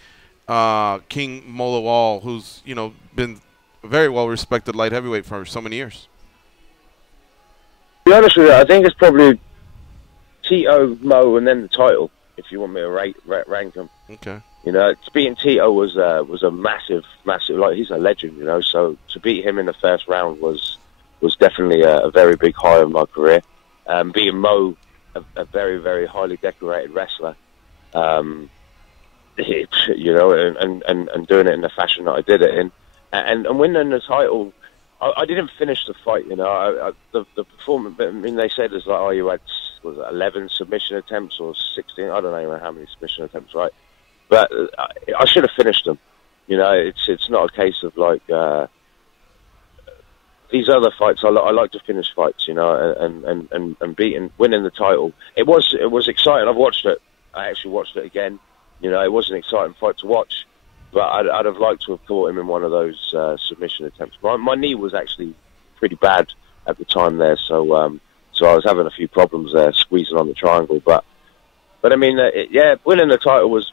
King Mo Lawal, who's been a very well respected light heavyweight for so many years? To be honest with you, I think it's probably Tito, Mo, and then the title. If you want me to rank them, okay. Beating Tito was a massive, like he's a legend, So to beat him in the first round was definitely a very big high in my career. Beating Mo, a very, very highly decorated wrestler, and doing it in the fashion that I did it in, and winning the title. I didn't finish the fight, the performance. I mean, they said it's like, you had 11 submission attempts or 16. I don't know how many submission attempts, right? But I should have finished them. It's not a case of like these other fights. I like to finish fights, and winning the title. It was exciting. I've watched it. I actually watched it again. It was an exciting fight to watch. But I'd have liked to have caught him in one of those submission attempts. My knee was actually pretty bad at the time there, so I was having a few problems there, squeezing on the triangle. But I mean, winning the title was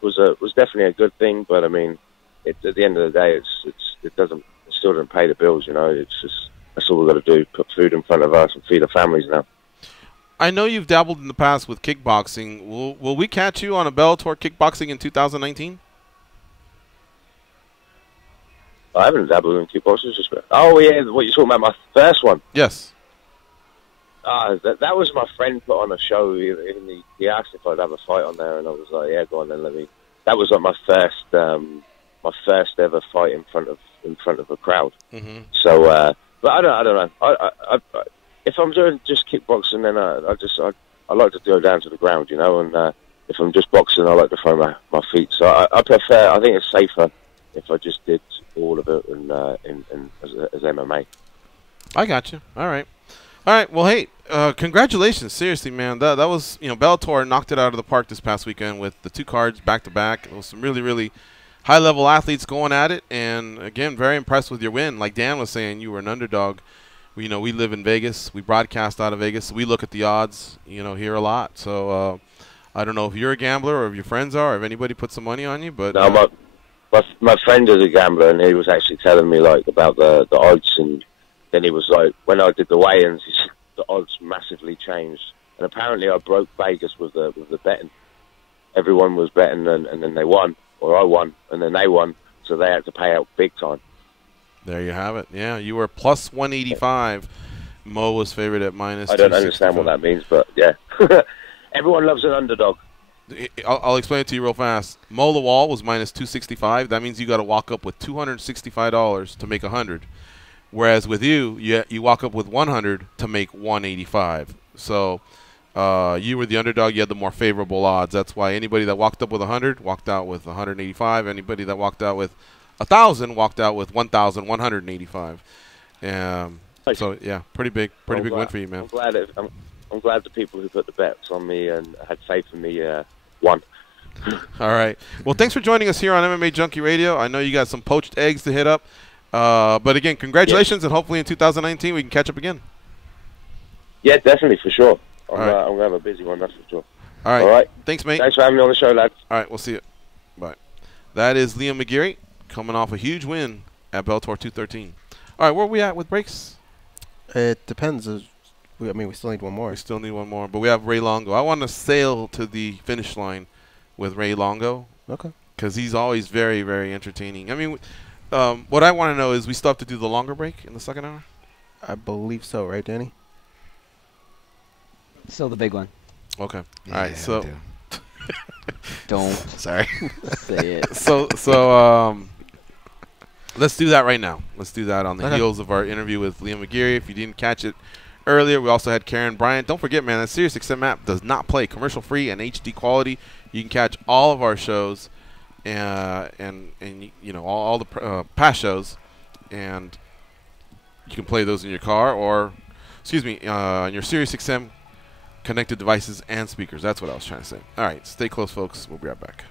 definitely a good thing. But I mean, at the end of the day, it still doesn't pay the bills. It's just that's all we've got to do: put food in front of us and feed our families now. I know you've dabbled in the past with kickboxing. Will we catch you on a Bellator kickboxing in 2019? I haven't dabbled in kickboxing. Oh yeah, what you're talking about? My first one. Yes. That was my friend put on a show. He asked if I'd have a fight on there, and I was like, yeah, go on then. That was like my first ever fight in front of a crowd. Mm-hmm. So, but I don't know. I if I'm doing just kickboxing, then I like to go down to the ground, And if I'm just boxing, I like to throw my feet. So I prefer. I think it's safer if I just did all of it as MMA. I got you. All right. Well, hey, congratulations. Seriously, man. That was, Bellator knocked it out of the park this past weekend with the 2 cards back to back. It was some really, really high-level athletes going at it. And, again, very impressed with your win. Like Dan was saying, you were an underdog. We live in Vegas. We broadcast out of Vegas. So we look at the odds, here a lot. So I don't know if you're a gambler or if your friends are or if anybody put some money on you. But no, my friend is a gambler, and he was actually telling me like about the odds, and then he was like, when I did the weigh-ins, the odds massively changed, and apparently I broke Vegas with the betting. Everyone was betting, and then they won, or I won, and then they won, so they had to pay out big time. There you have it. Yeah, you were plus 185. Mo was favored at minus. I don't understand what that means, but yeah, everyone loves an underdog. I'll explain it to you real fast. Mo Lawal was minus 265. That means you got to walk up with $265 to make 100. Whereas with you walk up with 100 to make 185. So you were the underdog. You had the more favorable odds. That's why anybody that walked up with 100 walked out with 185. Anybody that walked out with 1,000 walked out with 1,185. So yeah, pretty big win for you, man. I'm glad the people who put the bets on me and had faith in me won. All right. Well, thanks for joining us here on MMA Junkie Radio. I know you got some poached eggs to hit up. But again, congratulations, and hopefully in 2019 we can catch up again. Yeah, definitely, for sure. I'm going to have a busy one, that's for sure. All right. Thanks, mate. Thanks for having me on the show, lads. All right, we'll see you. Bye. That is Liam McGeary coming off a huge win at Bellator 213. All right, where are we at with breaks? It depends. We still need one more. We still need one more, but we have Ray Longo. I want to sail to the finish line with Ray Longo. Okay. Because he's always very, very entertaining. I mean, what I want to know is we still have to do the longer break in the second hour? I believe so, right, Danny? Still the big one. Okay. All right, so... Don't. Sorry. Say it. So let's do that right now. Let's do that on the heels of our interview with Liam McGeary. If you didn't catch it earlier, we also had Karyn Bryant. Don't forget, man, that SiriusXM app does not play commercial-free and HD quality. You can catch all of our shows and all the past shows, and you can play those in your car or excuse me, on your Sirius XM connected devices and speakers. That's what I was trying to say. All right, stay close, folks. We'll be right back.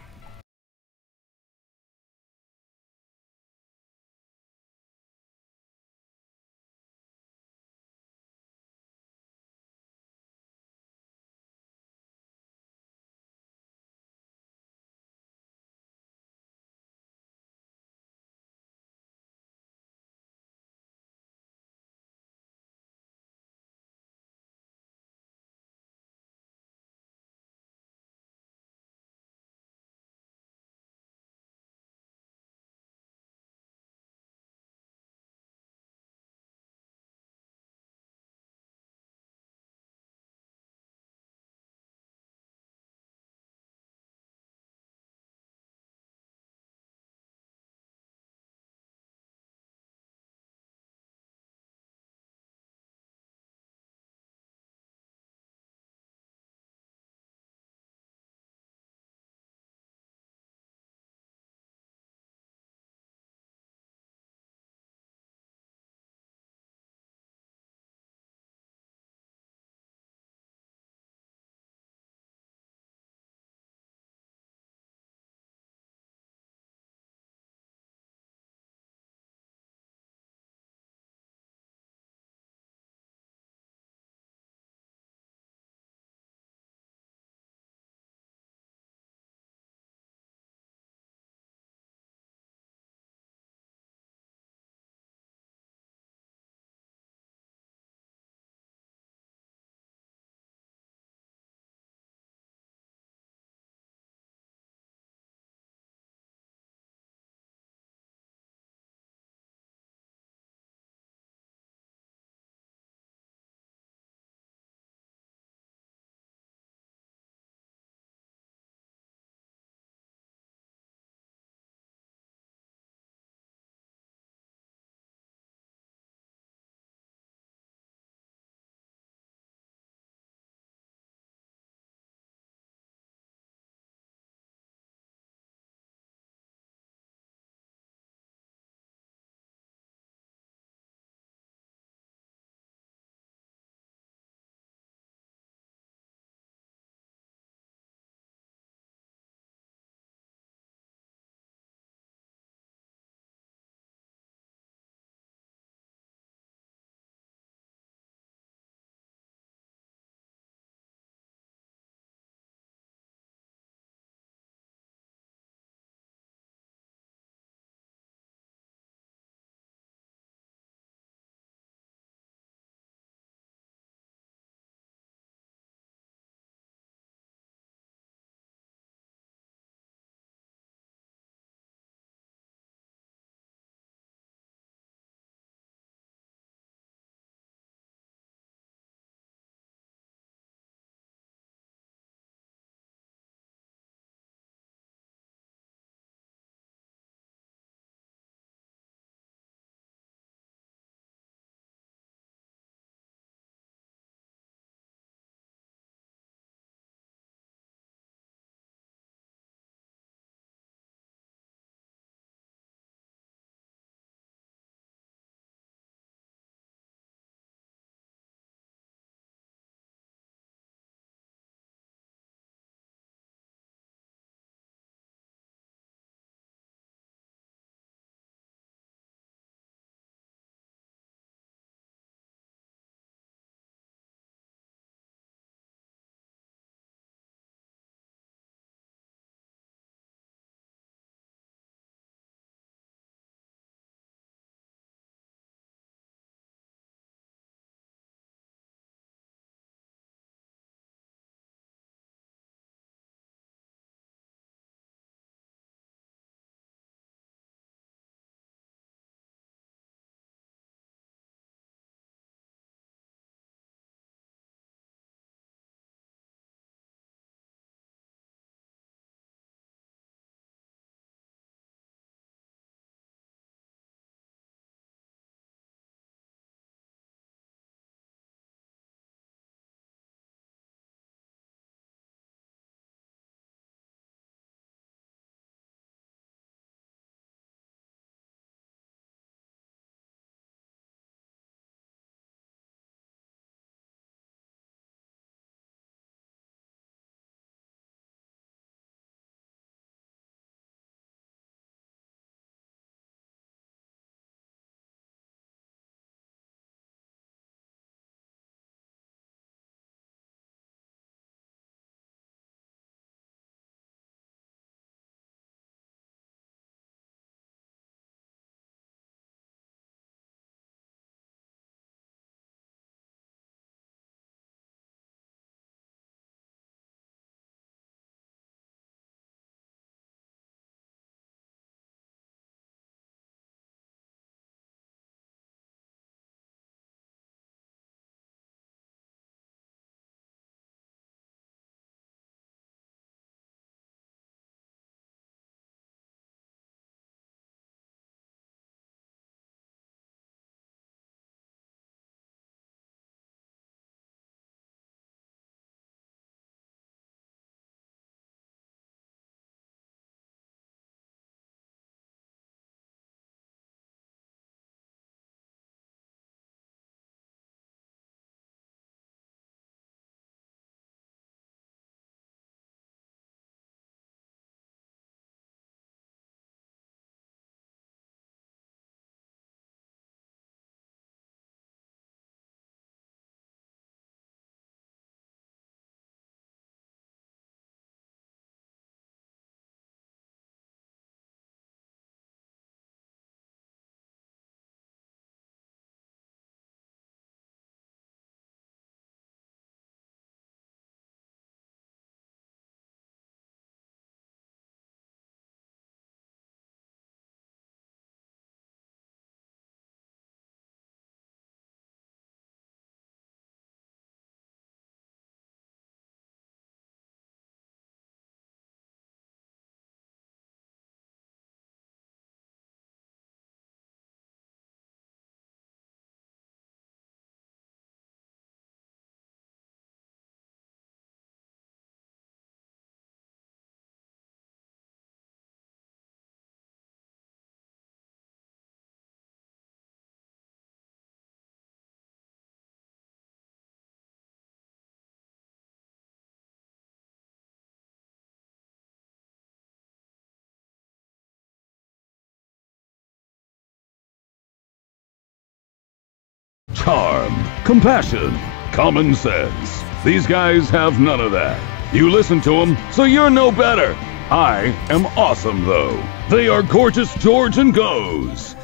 charm, compassion, common sense. These guys have none of that. You listen to them, so you're no better. I am awesome, though. They are Gorgeous George and Goes.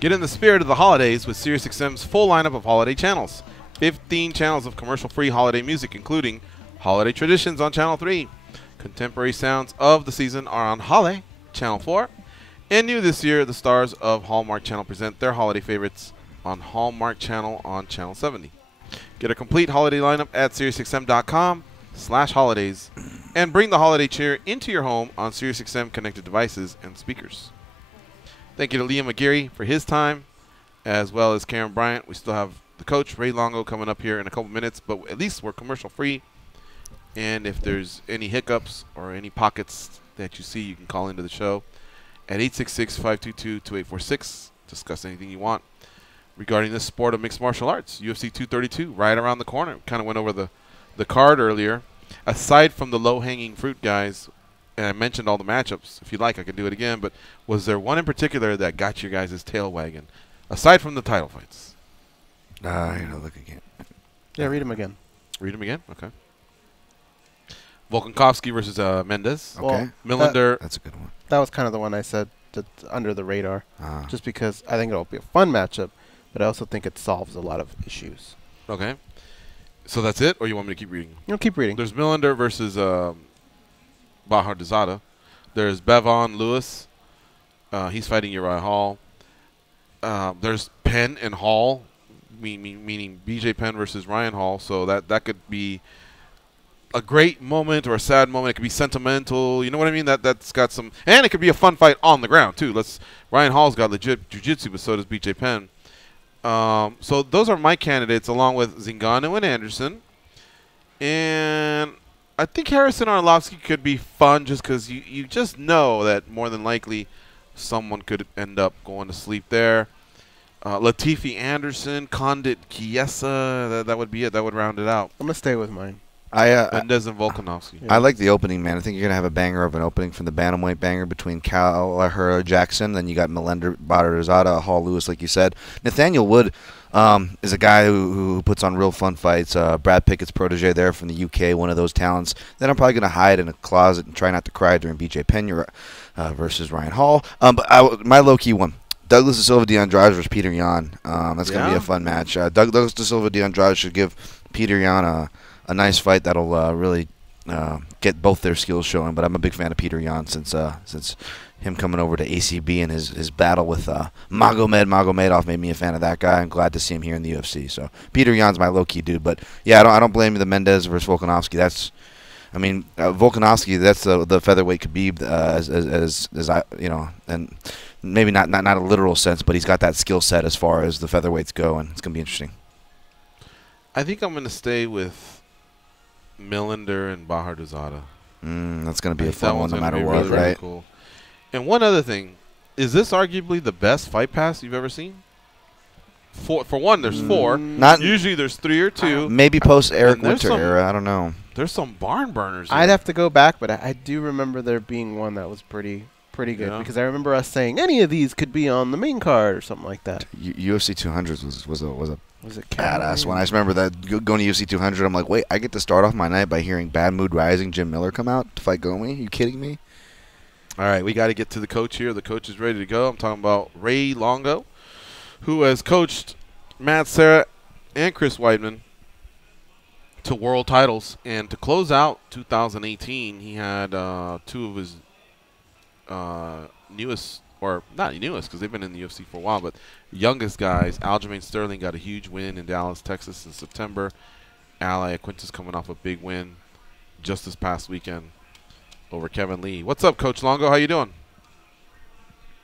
Get in the spirit of the holidays with SiriusXM's full lineup of holiday channels. 15 channels of commercial-free holiday music, including Holiday Traditions on Channel 3. Contemporary sounds of the season are on Holiday, Channel 4. And new this year, the stars of Hallmark Channel present their holiday favorites on Hallmark Channel on Channel 70. Get a complete holiday lineup at SiriusXM.com/holidays and bring the holiday cheer into your home on SiriusXM connected devices and speakers. Thank you to Liam McGeary for his time, as well as Karyn Bryant. We still have the coach, Ray Longo, coming up here in a couple minutes, but at least we're commercial-free. And if there's any hiccups or any pockets that you see, you can call into the show at 866-522-2846. Discuss anything you want regarding this sport of mixed martial arts. UFC 232, right around the corner. Kind of went over the card earlier. Aside from the low-hanging fruit guys, and I mentioned all the matchups. If you'd like, I could do it again. But was there one in particular that got your guys' tail wagging, aside from the title fights? Look again. Yeah, read them again. Read them again? Okay. Volkanovski versus Mendes. Okay. Millender. That's a good one. That was kind of the one I said that's under the radar, just because I think it'll be a fun matchup, but I also think it solves a lot of issues. Okay. So that's it, or you want me to keep reading? You'll keep reading. There's Millender versus Bahardizada. There's Bevon Lewis. He's fighting Uriah Hall. There's Penn and Hall, meaning BJ Penn versus Ryan Hall. So that could be a great moment or a sad moment. It could be sentimental. You know what I mean? That's got some, and it could be a fun fight on the ground too. Ryan Hall's got legit jiu-jitsu, but so does BJ Penn. So those are my candidates, along with Zingano and Anderson. And I think Harrison Arlovsky could be fun just because you just know that more than likely someone could end up going to sleep there. Latifi Anderson, Conduit Chiesa, that would be it. That would round it out. I'm going to stay with mine. Mendes and Volkanovski. I like the opening, man. I think you're going to have a banger of an opening from the bantamweight banger between Callahera Jackson. Then you got Millender, Bahardizada, Hall Lewis, like you said. Nathaniel Wood is a guy who puts on real fun fights. Brad Pickett's protege there from the UK, one of those talents. Then I'm probably going to hide in a closet and try not to cry during BJ Penn versus Ryan Hall. But my low-key one. Douglas Da Silva de Andrade versus Peter Yan. That's going to be a fun match. Douglas Da Silva de Andrade should give Peter Yan a nice fight that'll really get both their skills showing. But I'm a big fan of Peter Yan since him coming over to ACB and his battle with Magomedov made me a fan of that guy. I'm glad to see him here in the UFC. So Peter Yan's my low-key dude. But yeah, I don't blame the Mendes versus Volkanovski. Volkanovski, that's the featherweight Khabib as I and maybe not a literal sense, but he's got that skill set as far as the featherweights go, and it's gonna be interesting. I think I'm gonna stay with Millender and Bahardizada. That's going to be a fun one no matter what, really, right? Really cool. And one other thing, is this arguably the best fight pass you've ever seen? For one, there's 4. Usually there's 3 or 2. Maybe post Eric Winter era. I don't know. There's some barn burners. I'd have to go back, but I do remember there being one that was pretty good because I remember us saying any of these could be on the main card or something like that. UFC 200 was a badass one. I just remember that going to UFC 200. I'm like, wait, I get to start off my night by hearing Bad Mood Rising Jim Miller come out to fight Gomi? Are you kidding me? All right, we got to get to the coach here. The coach is ready to go. I'm talking about Ray Longo, who has coached Matt Serra and Chris Weidman to world titles. And to close out 2018, he had 2 of his newest, or not newest because they've been in the UFC for a while, but youngest guys. Aljamain Sterling got a huge win in Dallas, Texas in September. Ally Quintus coming off a big win just this past weekend over Kevin Lee. What's up, Coach Longo? How you doing?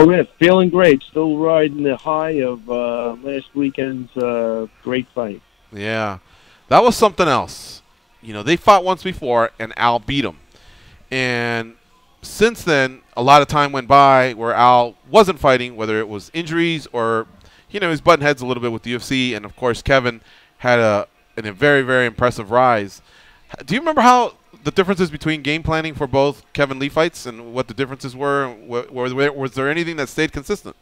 Oh, man, feeling great. Still riding the high of last weekend's great fight. Yeah, that was something else. They fought once before, and Al beat him. And since then, a lot of time went by where Al wasn't fighting, whether it was injuries or, he's butting heads a little bit with the UFC. And, of course, Kevin had a very, very impressive rise. Do you remember how the differences between game planning for both Kevin Lee fights and what the differences were? Was there anything that stayed consistent?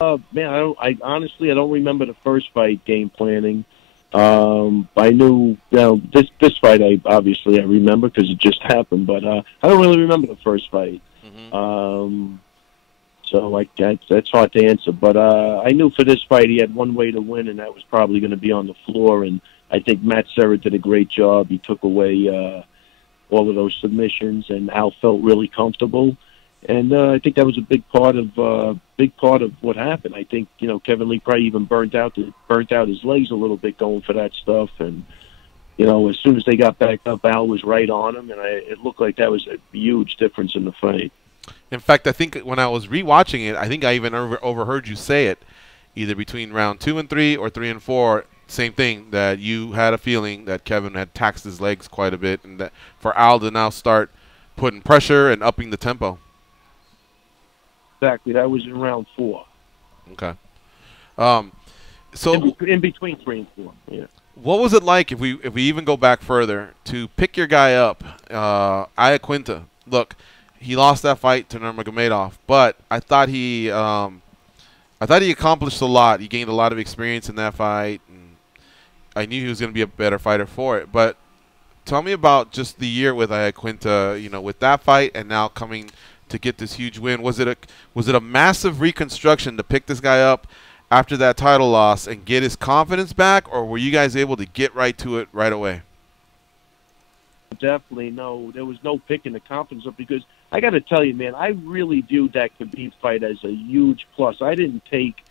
Man, I honestly don't remember the first fight game planning. I knew, this fight I remember because it just happened, but I don't really remember the first fight. So that's hard to answer. But I knew for this fight he had one way to win, and that was probably going to be on the floor. And I think Matt Serra did a great job. He took away all of those submissions, and Al felt really comfortable. And I think that was a big part of what happened. I think Kevin Lee probably even burnt out his legs a little bit going for that stuff. And as soon as they got back up, Al was right on him, and it looked like that was a huge difference in the fight. In fact, I think when I was rewatching it, I think I even overheard you say it, either between round 2 and 3 or 3 and 4. Same thing, that you had a feeling that Kevin had taxed his legs quite a bit, and that for Al to now start putting pressure and upping the tempo. Exactly, that was in round 4. Okay. So in between 3 and 4, yeah. What was it like, if we even go back further, to pick your guy up, Iaquinta? Look, he lost that fight to Nurmagomedov, but I thought he accomplished a lot. He gained a lot of experience in that fight, and I knew he was going to be a better fighter for it. But tell me about just the year with Iaquinta, with that fight and now coming to get this huge win. Was it a massive reconstruction to pick this guy up after that title loss and get his confidence back, or were you guys able to get right to it right away? Definitely, no. There was no picking the confidence up, because I got to tell you, man, I really viewed that Khabib fight as a huge plus. I didn't take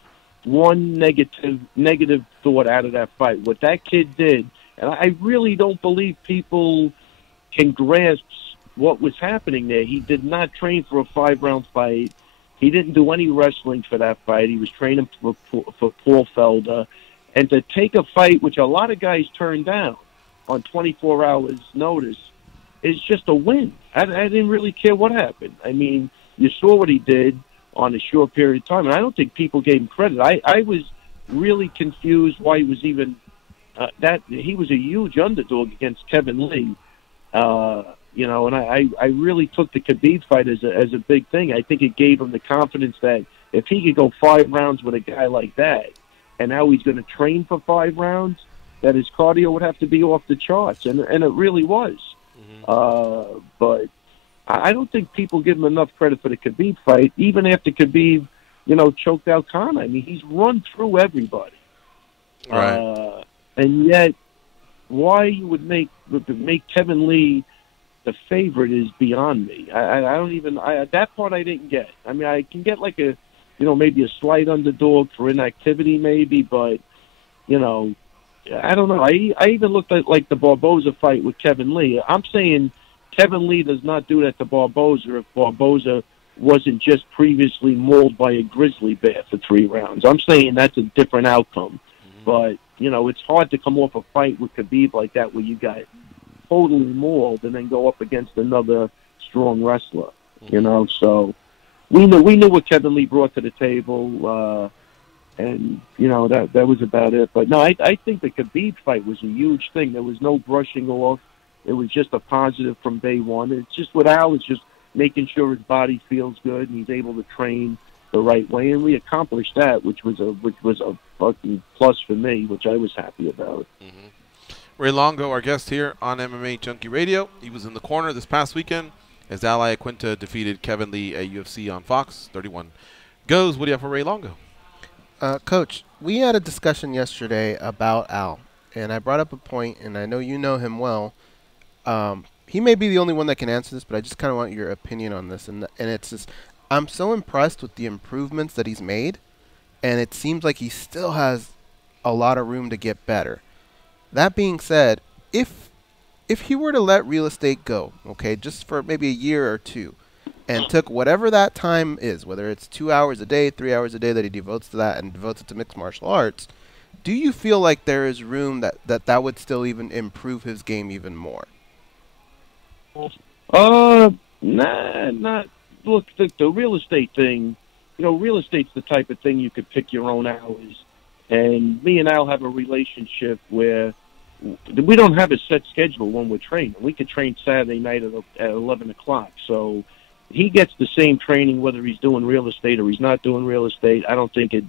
one negative thought out of that fight. What that kid did, and I really don't believe people can grasp what was happening there. He did not train for a 5-round fight. He didn't do any wrestling for that fight. He was training for Paul Felder. And to take a fight, which a lot of guys turned down on 24 hours notice, is just a win. I didn't really care what happened. I mean, you saw what he did on a short period of time, and I don't think people gave him credit. I was really confused why he was even that he was a huge underdog against Kevin Lee. And I really took the Khabib fight as a big thing. I think it gave him the confidence that if he could go 5 rounds with a guy like that, and now he's going to train for 5 rounds, that his cardio would have to be off the charts, and it really was. But I don't think people give him enough credit for the Khabib fight, even after Khabib, choked out Conor. I mean, he's run through everybody. Right. And yet, why you would make Kevin Lee the favorite is beyond me. I don't even that part I didn't get. I mean, I can get like a maybe a slight underdog for inactivity maybe, but I don't know. I even looked at like the Barboza fight with Kevin Lee. I'm saying Kevin Lee does not do that to Barboza if Barboza wasn't just previously mauled by a grizzly bear for 3 rounds. I'm saying that's a different outcome. But it's hard to come off a fight with Khabib like that where you got totally mauled and then go up against another strong wrestler. So we knew what Kevin Lee brought to the table, and that was about it. But no, I think the Khabib fight was a huge thing. There was no brushing off. It was just a positive from day one. It's just what Al is just making sure his body feels good and he's able to train the right way, and we accomplished that, which was a fucking plus for me, which I was happy about. Ray Longo, our guest here on MMA Junkie Radio. He was in the corner this past weekend as Al Iaquinta defeated Kevin Lee at UFC on Fox 31. Goes, what do you have for Ray Longo? Coach, we had a discussion yesterday about Al, and I brought up a point, and I know you know him well. He may be the only one that can answer this, but I just kind of want your opinion on this. And it's just, I'm so impressed with the improvements that he's made, and it seems like he still has a lot of room to get better. That being said, if he were to let real estate go, okay, just for maybe a year or 2, and took whatever that time is, whether it's 2 hours a day, 3 hours a day that he devotes to that and devotes it to mixed martial arts, do you feel like there is room that would still even improve his game even more? Not. Look, the real estate thing, real estate's the type of thing you could pick your own hours. And me and Al have a relationship where we don't have a set schedule when we're training. We could train Saturday night at 11 o'clock. So he gets the same training whether he's doing real estate or he's not doing real estate. I don't think it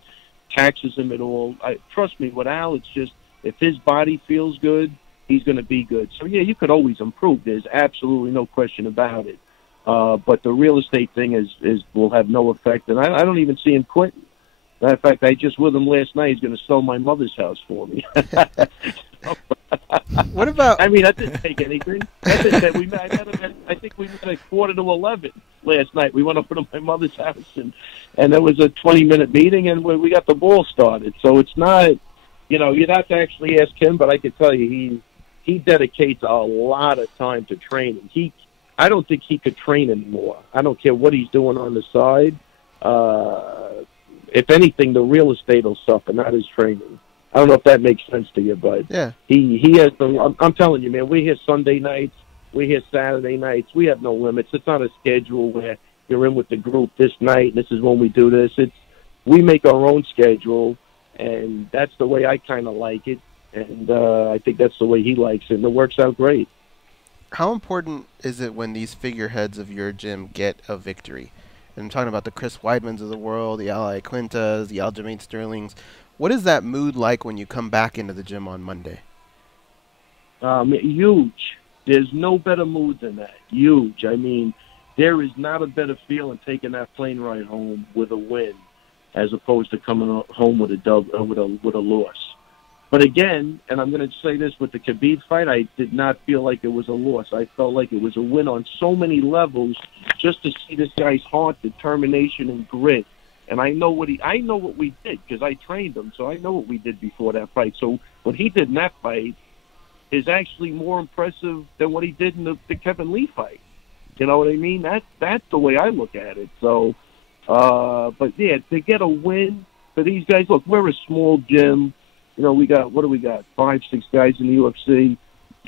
taxes him at all. Trust me, with Al, it's just if his body feels good, he's going to be good. So, yeah, you could always improve. There's absolutely no question about it. But the real estate thing will have no effect, and I don't even see him quitting. Matter of fact, I just with him last night. He's going to sell my mother's house for me. What about? I mean, that didn't take anything. I think we met at 11:45 last night. We went up to my mother's house, and there was a 20-minute meeting, and we got the ball started. So it's not, you'd have to actually ask him, but I can tell you he dedicates a lot of time to training. I don't think he could train anymore. I don't care what he's doing on the side. If anything, the real estate will suffer, not his training. I don't know if that makes sense to you, but yeah, he has the. I'm telling you, man, we're here Sunday nights, we're here Saturday nights. We have no limits. It's not a schedule where you're in with the group this night. This is when we do this. We make our own schedule, and that's the way I kind of like it, and I think that's the way he likes it, and it works out great. How important is it when these figureheads of your gym get a victory? And I'm talking about the Chris Weidmans of the world, the Al Quintas, the Aljamain Sterlings. What is that mood like when you come back into the gym on Monday? Huge. There's no better mood than that. Huge. I mean, there is not a better feeling taking that plane ride home with a win as opposed to coming home with a loss. But again, and I'm going to say this with the Khabib fight, I did not feel like it was a loss. I felt like it was a win on so many levels just to see this guy's heart, determination, and grit. And I know what we did because I trained him, so I know what we did before that fight. So what he did in that fight is actually more impressive than what he did in the Kevin Lee fight. You know what I mean? That's the way I look at it. So, but yeah, to get a win for these guys, look, we're a small gym. We got, 5, 6 guys in the UFC.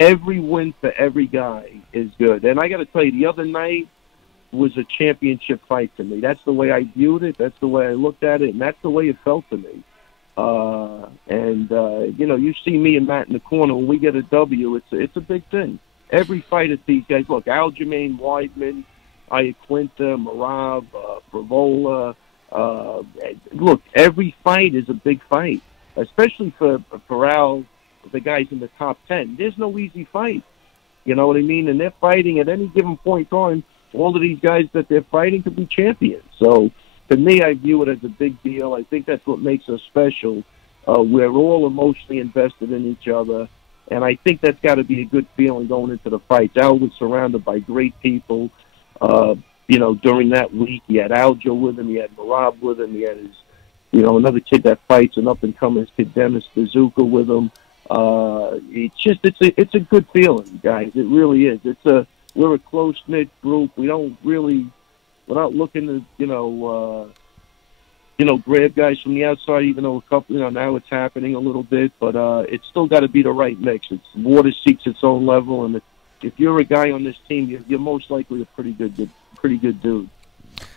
Every win for every guy is good. And I got to tell you, the other night was a championship fight to me. That's the way I viewed it. That's the way I looked at it. And that's the way it felt to me. You see me and Matt in the corner. When we get a W, it's a big thing. Every fight at these guys. Look, Aljamain, Weidman, Iaquinta, Merab, Bravola. Look, every fight is a big fight. Especially for Al, the guys in the top 10. There's no easy fight. You know what I mean? And they're fighting at any given point in time. All of these guys that they're fighting could be champions. So, to me, I view it as a big deal. I think that's what makes us special. We're all emotionally invested in each other. And I think that's got to be a good feeling going into the fights. Al was surrounded by great people. During that week, he had Aljo with him. He had Merab with him. He had his another kid that fights, an up-and-coming kid, Dennis Bazooka, with him. It's a good feeling, guys. It really is. We're a close-knit group. We're not looking to, grab guys from the outside, even though a couple, now it's happening a little bit, but it's still got to be the right mix. Water seeks its own level, and if you're a guy on this team, you're most likely a pretty good dude.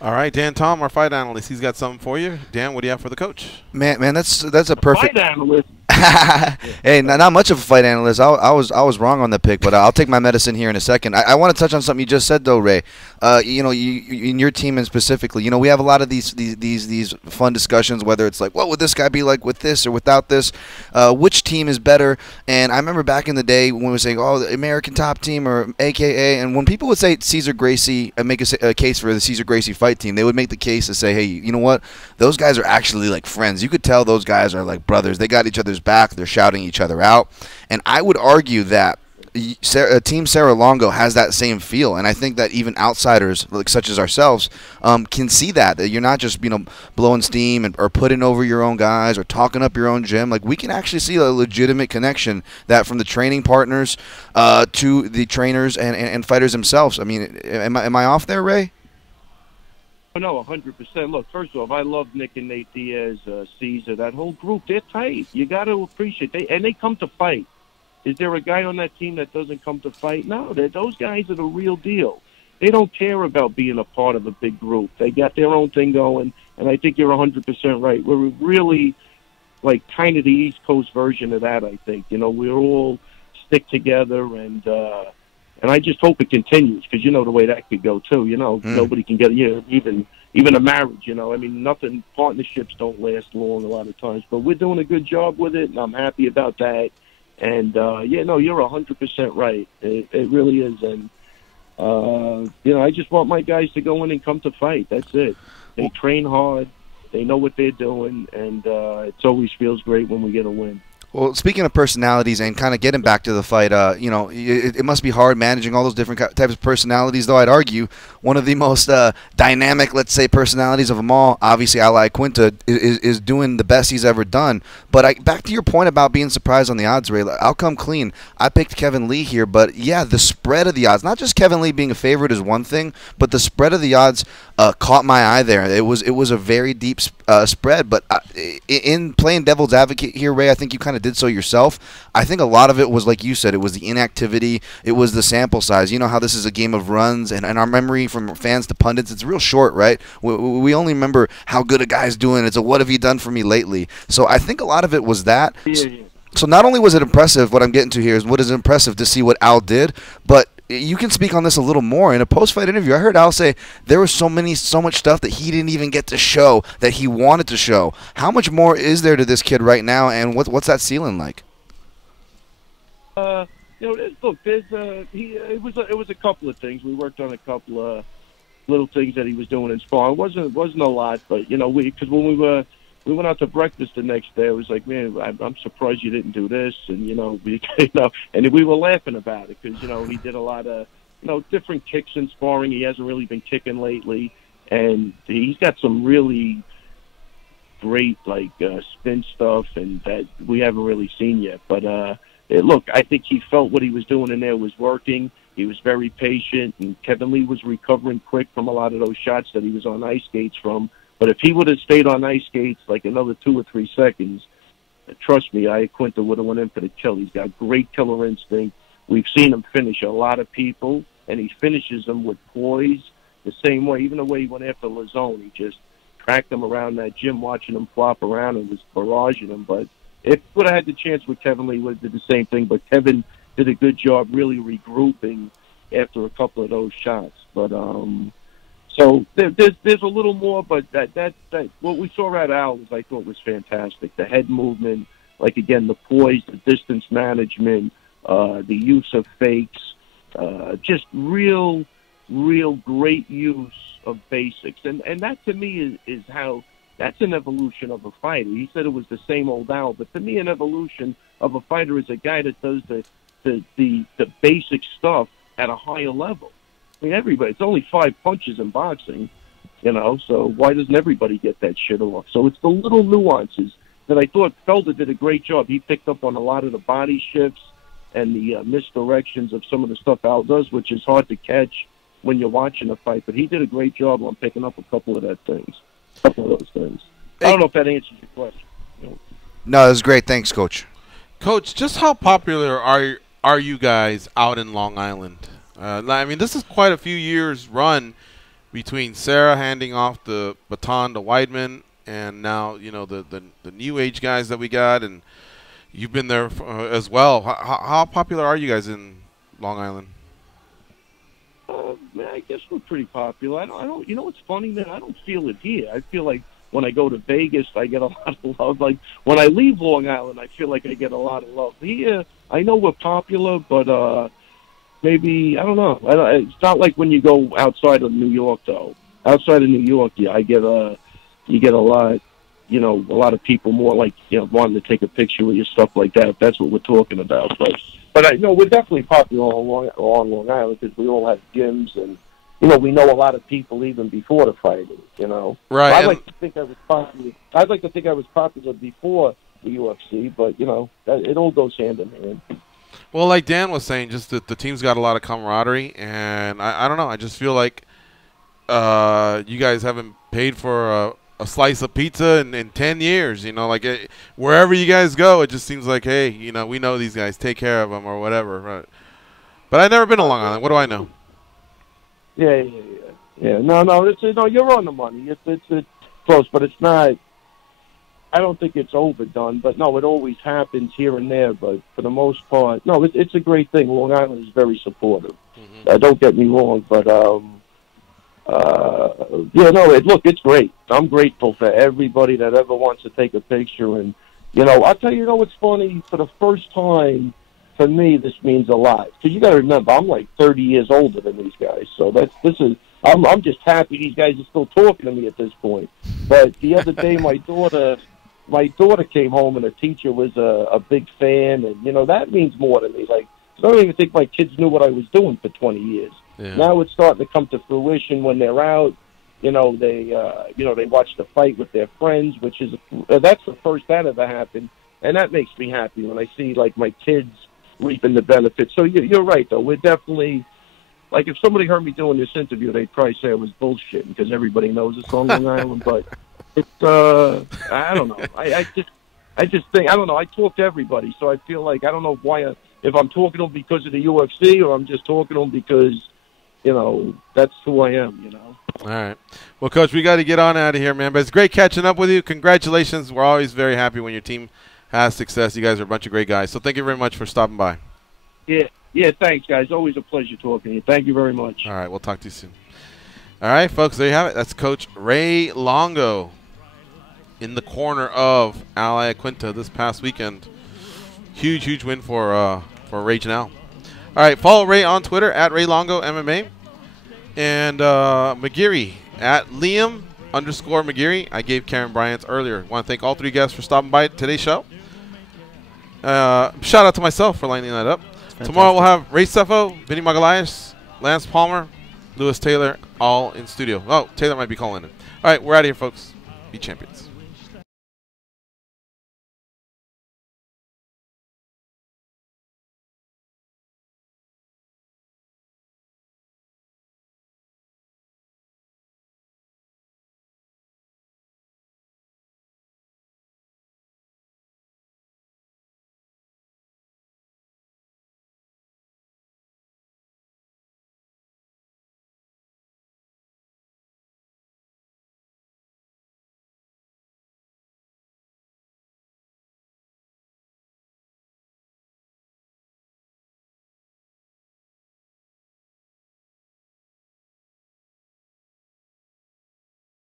All right, Dan Tom, our fight analyst, he's got something for you. Dan, what do you have for the coach? Man, that's a perfect fight analyst. Hey, not much of a fight analyst. I was wrong on the pick, but I'll take my medicine here in a second. I want to touch on something you just said though, Ray. You in your team and specifically, we have a lot of these fun discussions. Whether it's like, what would this guy be like with this or without this? Which team is better? And I remember back in the day when we were saying, the American Top Team or AKA, and when people would say Cesar Gracie and make a case for the Cesar Gracie fight team, they would make the case to say, hey, you know what? Those guys are actually like friends. You could tell those guys are like brothers. They got each other's back. They're shouting each other out. And I would argue that Team Sarah Longo has that same feel. And I think that even outsiders, like such as ourselves, can see that you're not just blowing steam or putting over your own guys or talking up your own gym. Like, we can actually see a legitimate connection that from the training partners to the trainers and fighters themselves. I mean, am I off there, Ray? No, 100%. Look, first off, I love Nick and Nate Diaz, Caesar, that whole group. They're tight. You got to appreciate and they come to fight. Is there a guy on that team that doesn't come to fight? No, those guys are the real deal. They don't care about being a part of a big group. They got their own thing going, and I think you're 100% right. We're really like kind of the East Coast version of that, I think. We're all stick together, and And I just hope it continues, because you know the way that could go too. You know, nobody can get even a marriage. You know, I mean, partnerships don't last long a lot of times. But we're doing a good job with it, and I'm happy about that. And you're 100% right. It really is. And I just want my guys to go in and come to fight. That's it. They train hard. They know what they're doing, and it always feels great when we get a win. Well, speaking of personalities and kind of getting back to the fight, it must be hard managing all those different types of personalities, though I'd argue one of the most dynamic, let's say, personalities of them all, obviously Ally Quinta, is doing the best he's ever done. But back to your point about being surprised on the odds, Ray, I'll come clean. I picked Kevin Lee here, but yeah, the spread of the odds, not just Kevin Lee being a favorite is one thing, but the spread of the odds caught my eye there. It was a very deep spread, but in playing devil's advocate here, Ray, I think you kind of did so yourself. I think a lot of it was, like you said, it was the inactivity, it was the sample size. You know how this is a game of runs, and our memory from fans to pundits, it's real short, right? We only remember how good a guy's doing. It's a what have you done for me lately? So I think a lot of it was that. So not only was it impressive, what I'm getting to here is what is impressive to see what Al did, but you can speak on this a little more. In a post-fight interview, I heard Al say there was so much stuff that he didn't even get to show that he wanted to show. How much more is there to this kid right now, and what's that ceiling like? Look, it was a couple of things. We worked on a couple of little things that he was doing in sparring. It wasn't a lot, but because when we went out to breakfast the next day, I was like, man, I'm surprised you didn't do this, and and we were laughing about it because he did a lot of different kicks in sparring. He hasn't really been kicking lately, and he's got some really great spin stuff, and that we haven't really seen yet. But look, I think he felt what he was doing in there was working. He was very patient, and Kevin Lee was recovering quick from a lot of those shots that he was on ice skates from. But if he would have stayed on ice skates like another 2 or 3 seconds, trust me, Quinta would have went in for the kill. He's got great killer instinct. We've seen him finish a lot of people, and he finishes them with poise the same way. Even the way he went after Lavon, he just tracked them around that gym, watching them flop around and was barraging them. But if he would have had the chance with Kevin Lee, would have did the same thing. But Kevin did a good job really regrouping after a couple of those shots. But so there's a little more, but that what we saw at Al I thought was fantastic. The head movement, again, the poise, the distance management, the use of fakes, just real great use of basics. And that to me is how that's an evolution of a fighter. He said it was the same old Al, but to me an evolution of a fighter is a guy that does the basic stuff at a higher level. I mean, everybody, it's only 5 punches in boxing, so why doesn't everybody get that shit off? So it's the little nuances that I thought Felder did a great job. He picked up on a lot of the body shifts and the misdirections of some of the stuff Al does, which is hard to catch when you're watching a fight. But he did a great job on picking up a couple of those things. I don't know if that answers your question. No, that was great. Thanks, Coach. Coach, just how popular are you guys out in Long Island? I mean, this is quite a few years run between Sarah handing off the baton to Weidman, and now the new age guys that we got, and you've been there as well. How popular are you guys in Long Island? Man, I guess we're pretty popular. I don't. You know what's funny, man? I don't feel it here. I feel like when I go to Vegas, I get a lot of love. Like when I leave Long Island, I feel like I get a lot of love. Here, I know we're popular, but maybe I don't know. It's not like when you go outside of New York, though. Outside of New York, yeah, you get a lot. A lot of people more like wanting to take a picture with you, stuff like that. If that's what we're talking about, but I know we're definitely popular on Long Island because we all have gyms and we know a lot of people even before the fighting. Right. I'd like to think I was popular. I'd like to think I was popular before the UFC, but it all goes hand in hand. Well, like Dan was saying, just that the team's got a lot of camaraderie, and I don't know. I just feel like you guys haven't paid for a slice of pizza in 10 years. Wherever you guys go, it just seems like, hey, we know these guys. Take care of them or whatever. Right? But I've never been to Long Island. What do I know? Yeah. No. You're on the money. It's close, but it's not. I don't think it's overdone, but no, it always happens here and there. But for the most part, no, it's a great thing. Long Island is very supportive. Don't get me wrong, but look, it's great. I'm grateful for everybody that ever wants to take a picture. And I'll tell you, what's funny? For the first time, for me, this means a lot. Because you got to remember, I'm like 30 years older than these guys, so I'm just happy these guys are still talking to me at this point. But the other day, my daughter came home and her teacher was a big fan, and that means more to me. Like, I don't even think my kids knew what I was doing for 20 years. Yeah. Now it's starting to come to fruition when they're out. They watch the fight with their friends, which is that's the first that ever happened, and that makes me happy when I see like my kids reaping the benefits. So you're right, though. We're definitely. Like, if somebody heard me doing this interview, they'd probably say I was bullshitting because everybody knows it's on Long Island. But it's, I don't know. I just think, I don't know. I talk to everybody, so I feel like I don't know if I'm talking to them because of the UFC or I'm just talking to them because, that's who I am, All right. Well, Coach, we got to get on out of here, man. But it's great catching up with you. Congratulations. We're always very happy when your team has success. You guys are a bunch of great guys. So thank you very much for stopping by. Yeah, thanks, guys. Always a pleasure talking to you. Thank you very much. All right, we'll talk to you soon. All right, folks, there you have it. That's Coach Ray Longo in the corner of Ally Quinta this past weekend. Huge win for Ray Janelle. All right, follow Ray on Twitter at Ray Longo MMA. And McGeary at Liam_McGeary. I gave Karyn Bryant earlier. Want to thank all three guests for stopping by today's show. Shout out to myself for lining that up. Tomorrow we'll have Ray Sefo, Vinny Magalhaes, Lance Palmer, Lewis Taylor, all in studio. Oh, Taylor might be calling in. All right, we're out of here, folks. Be champions.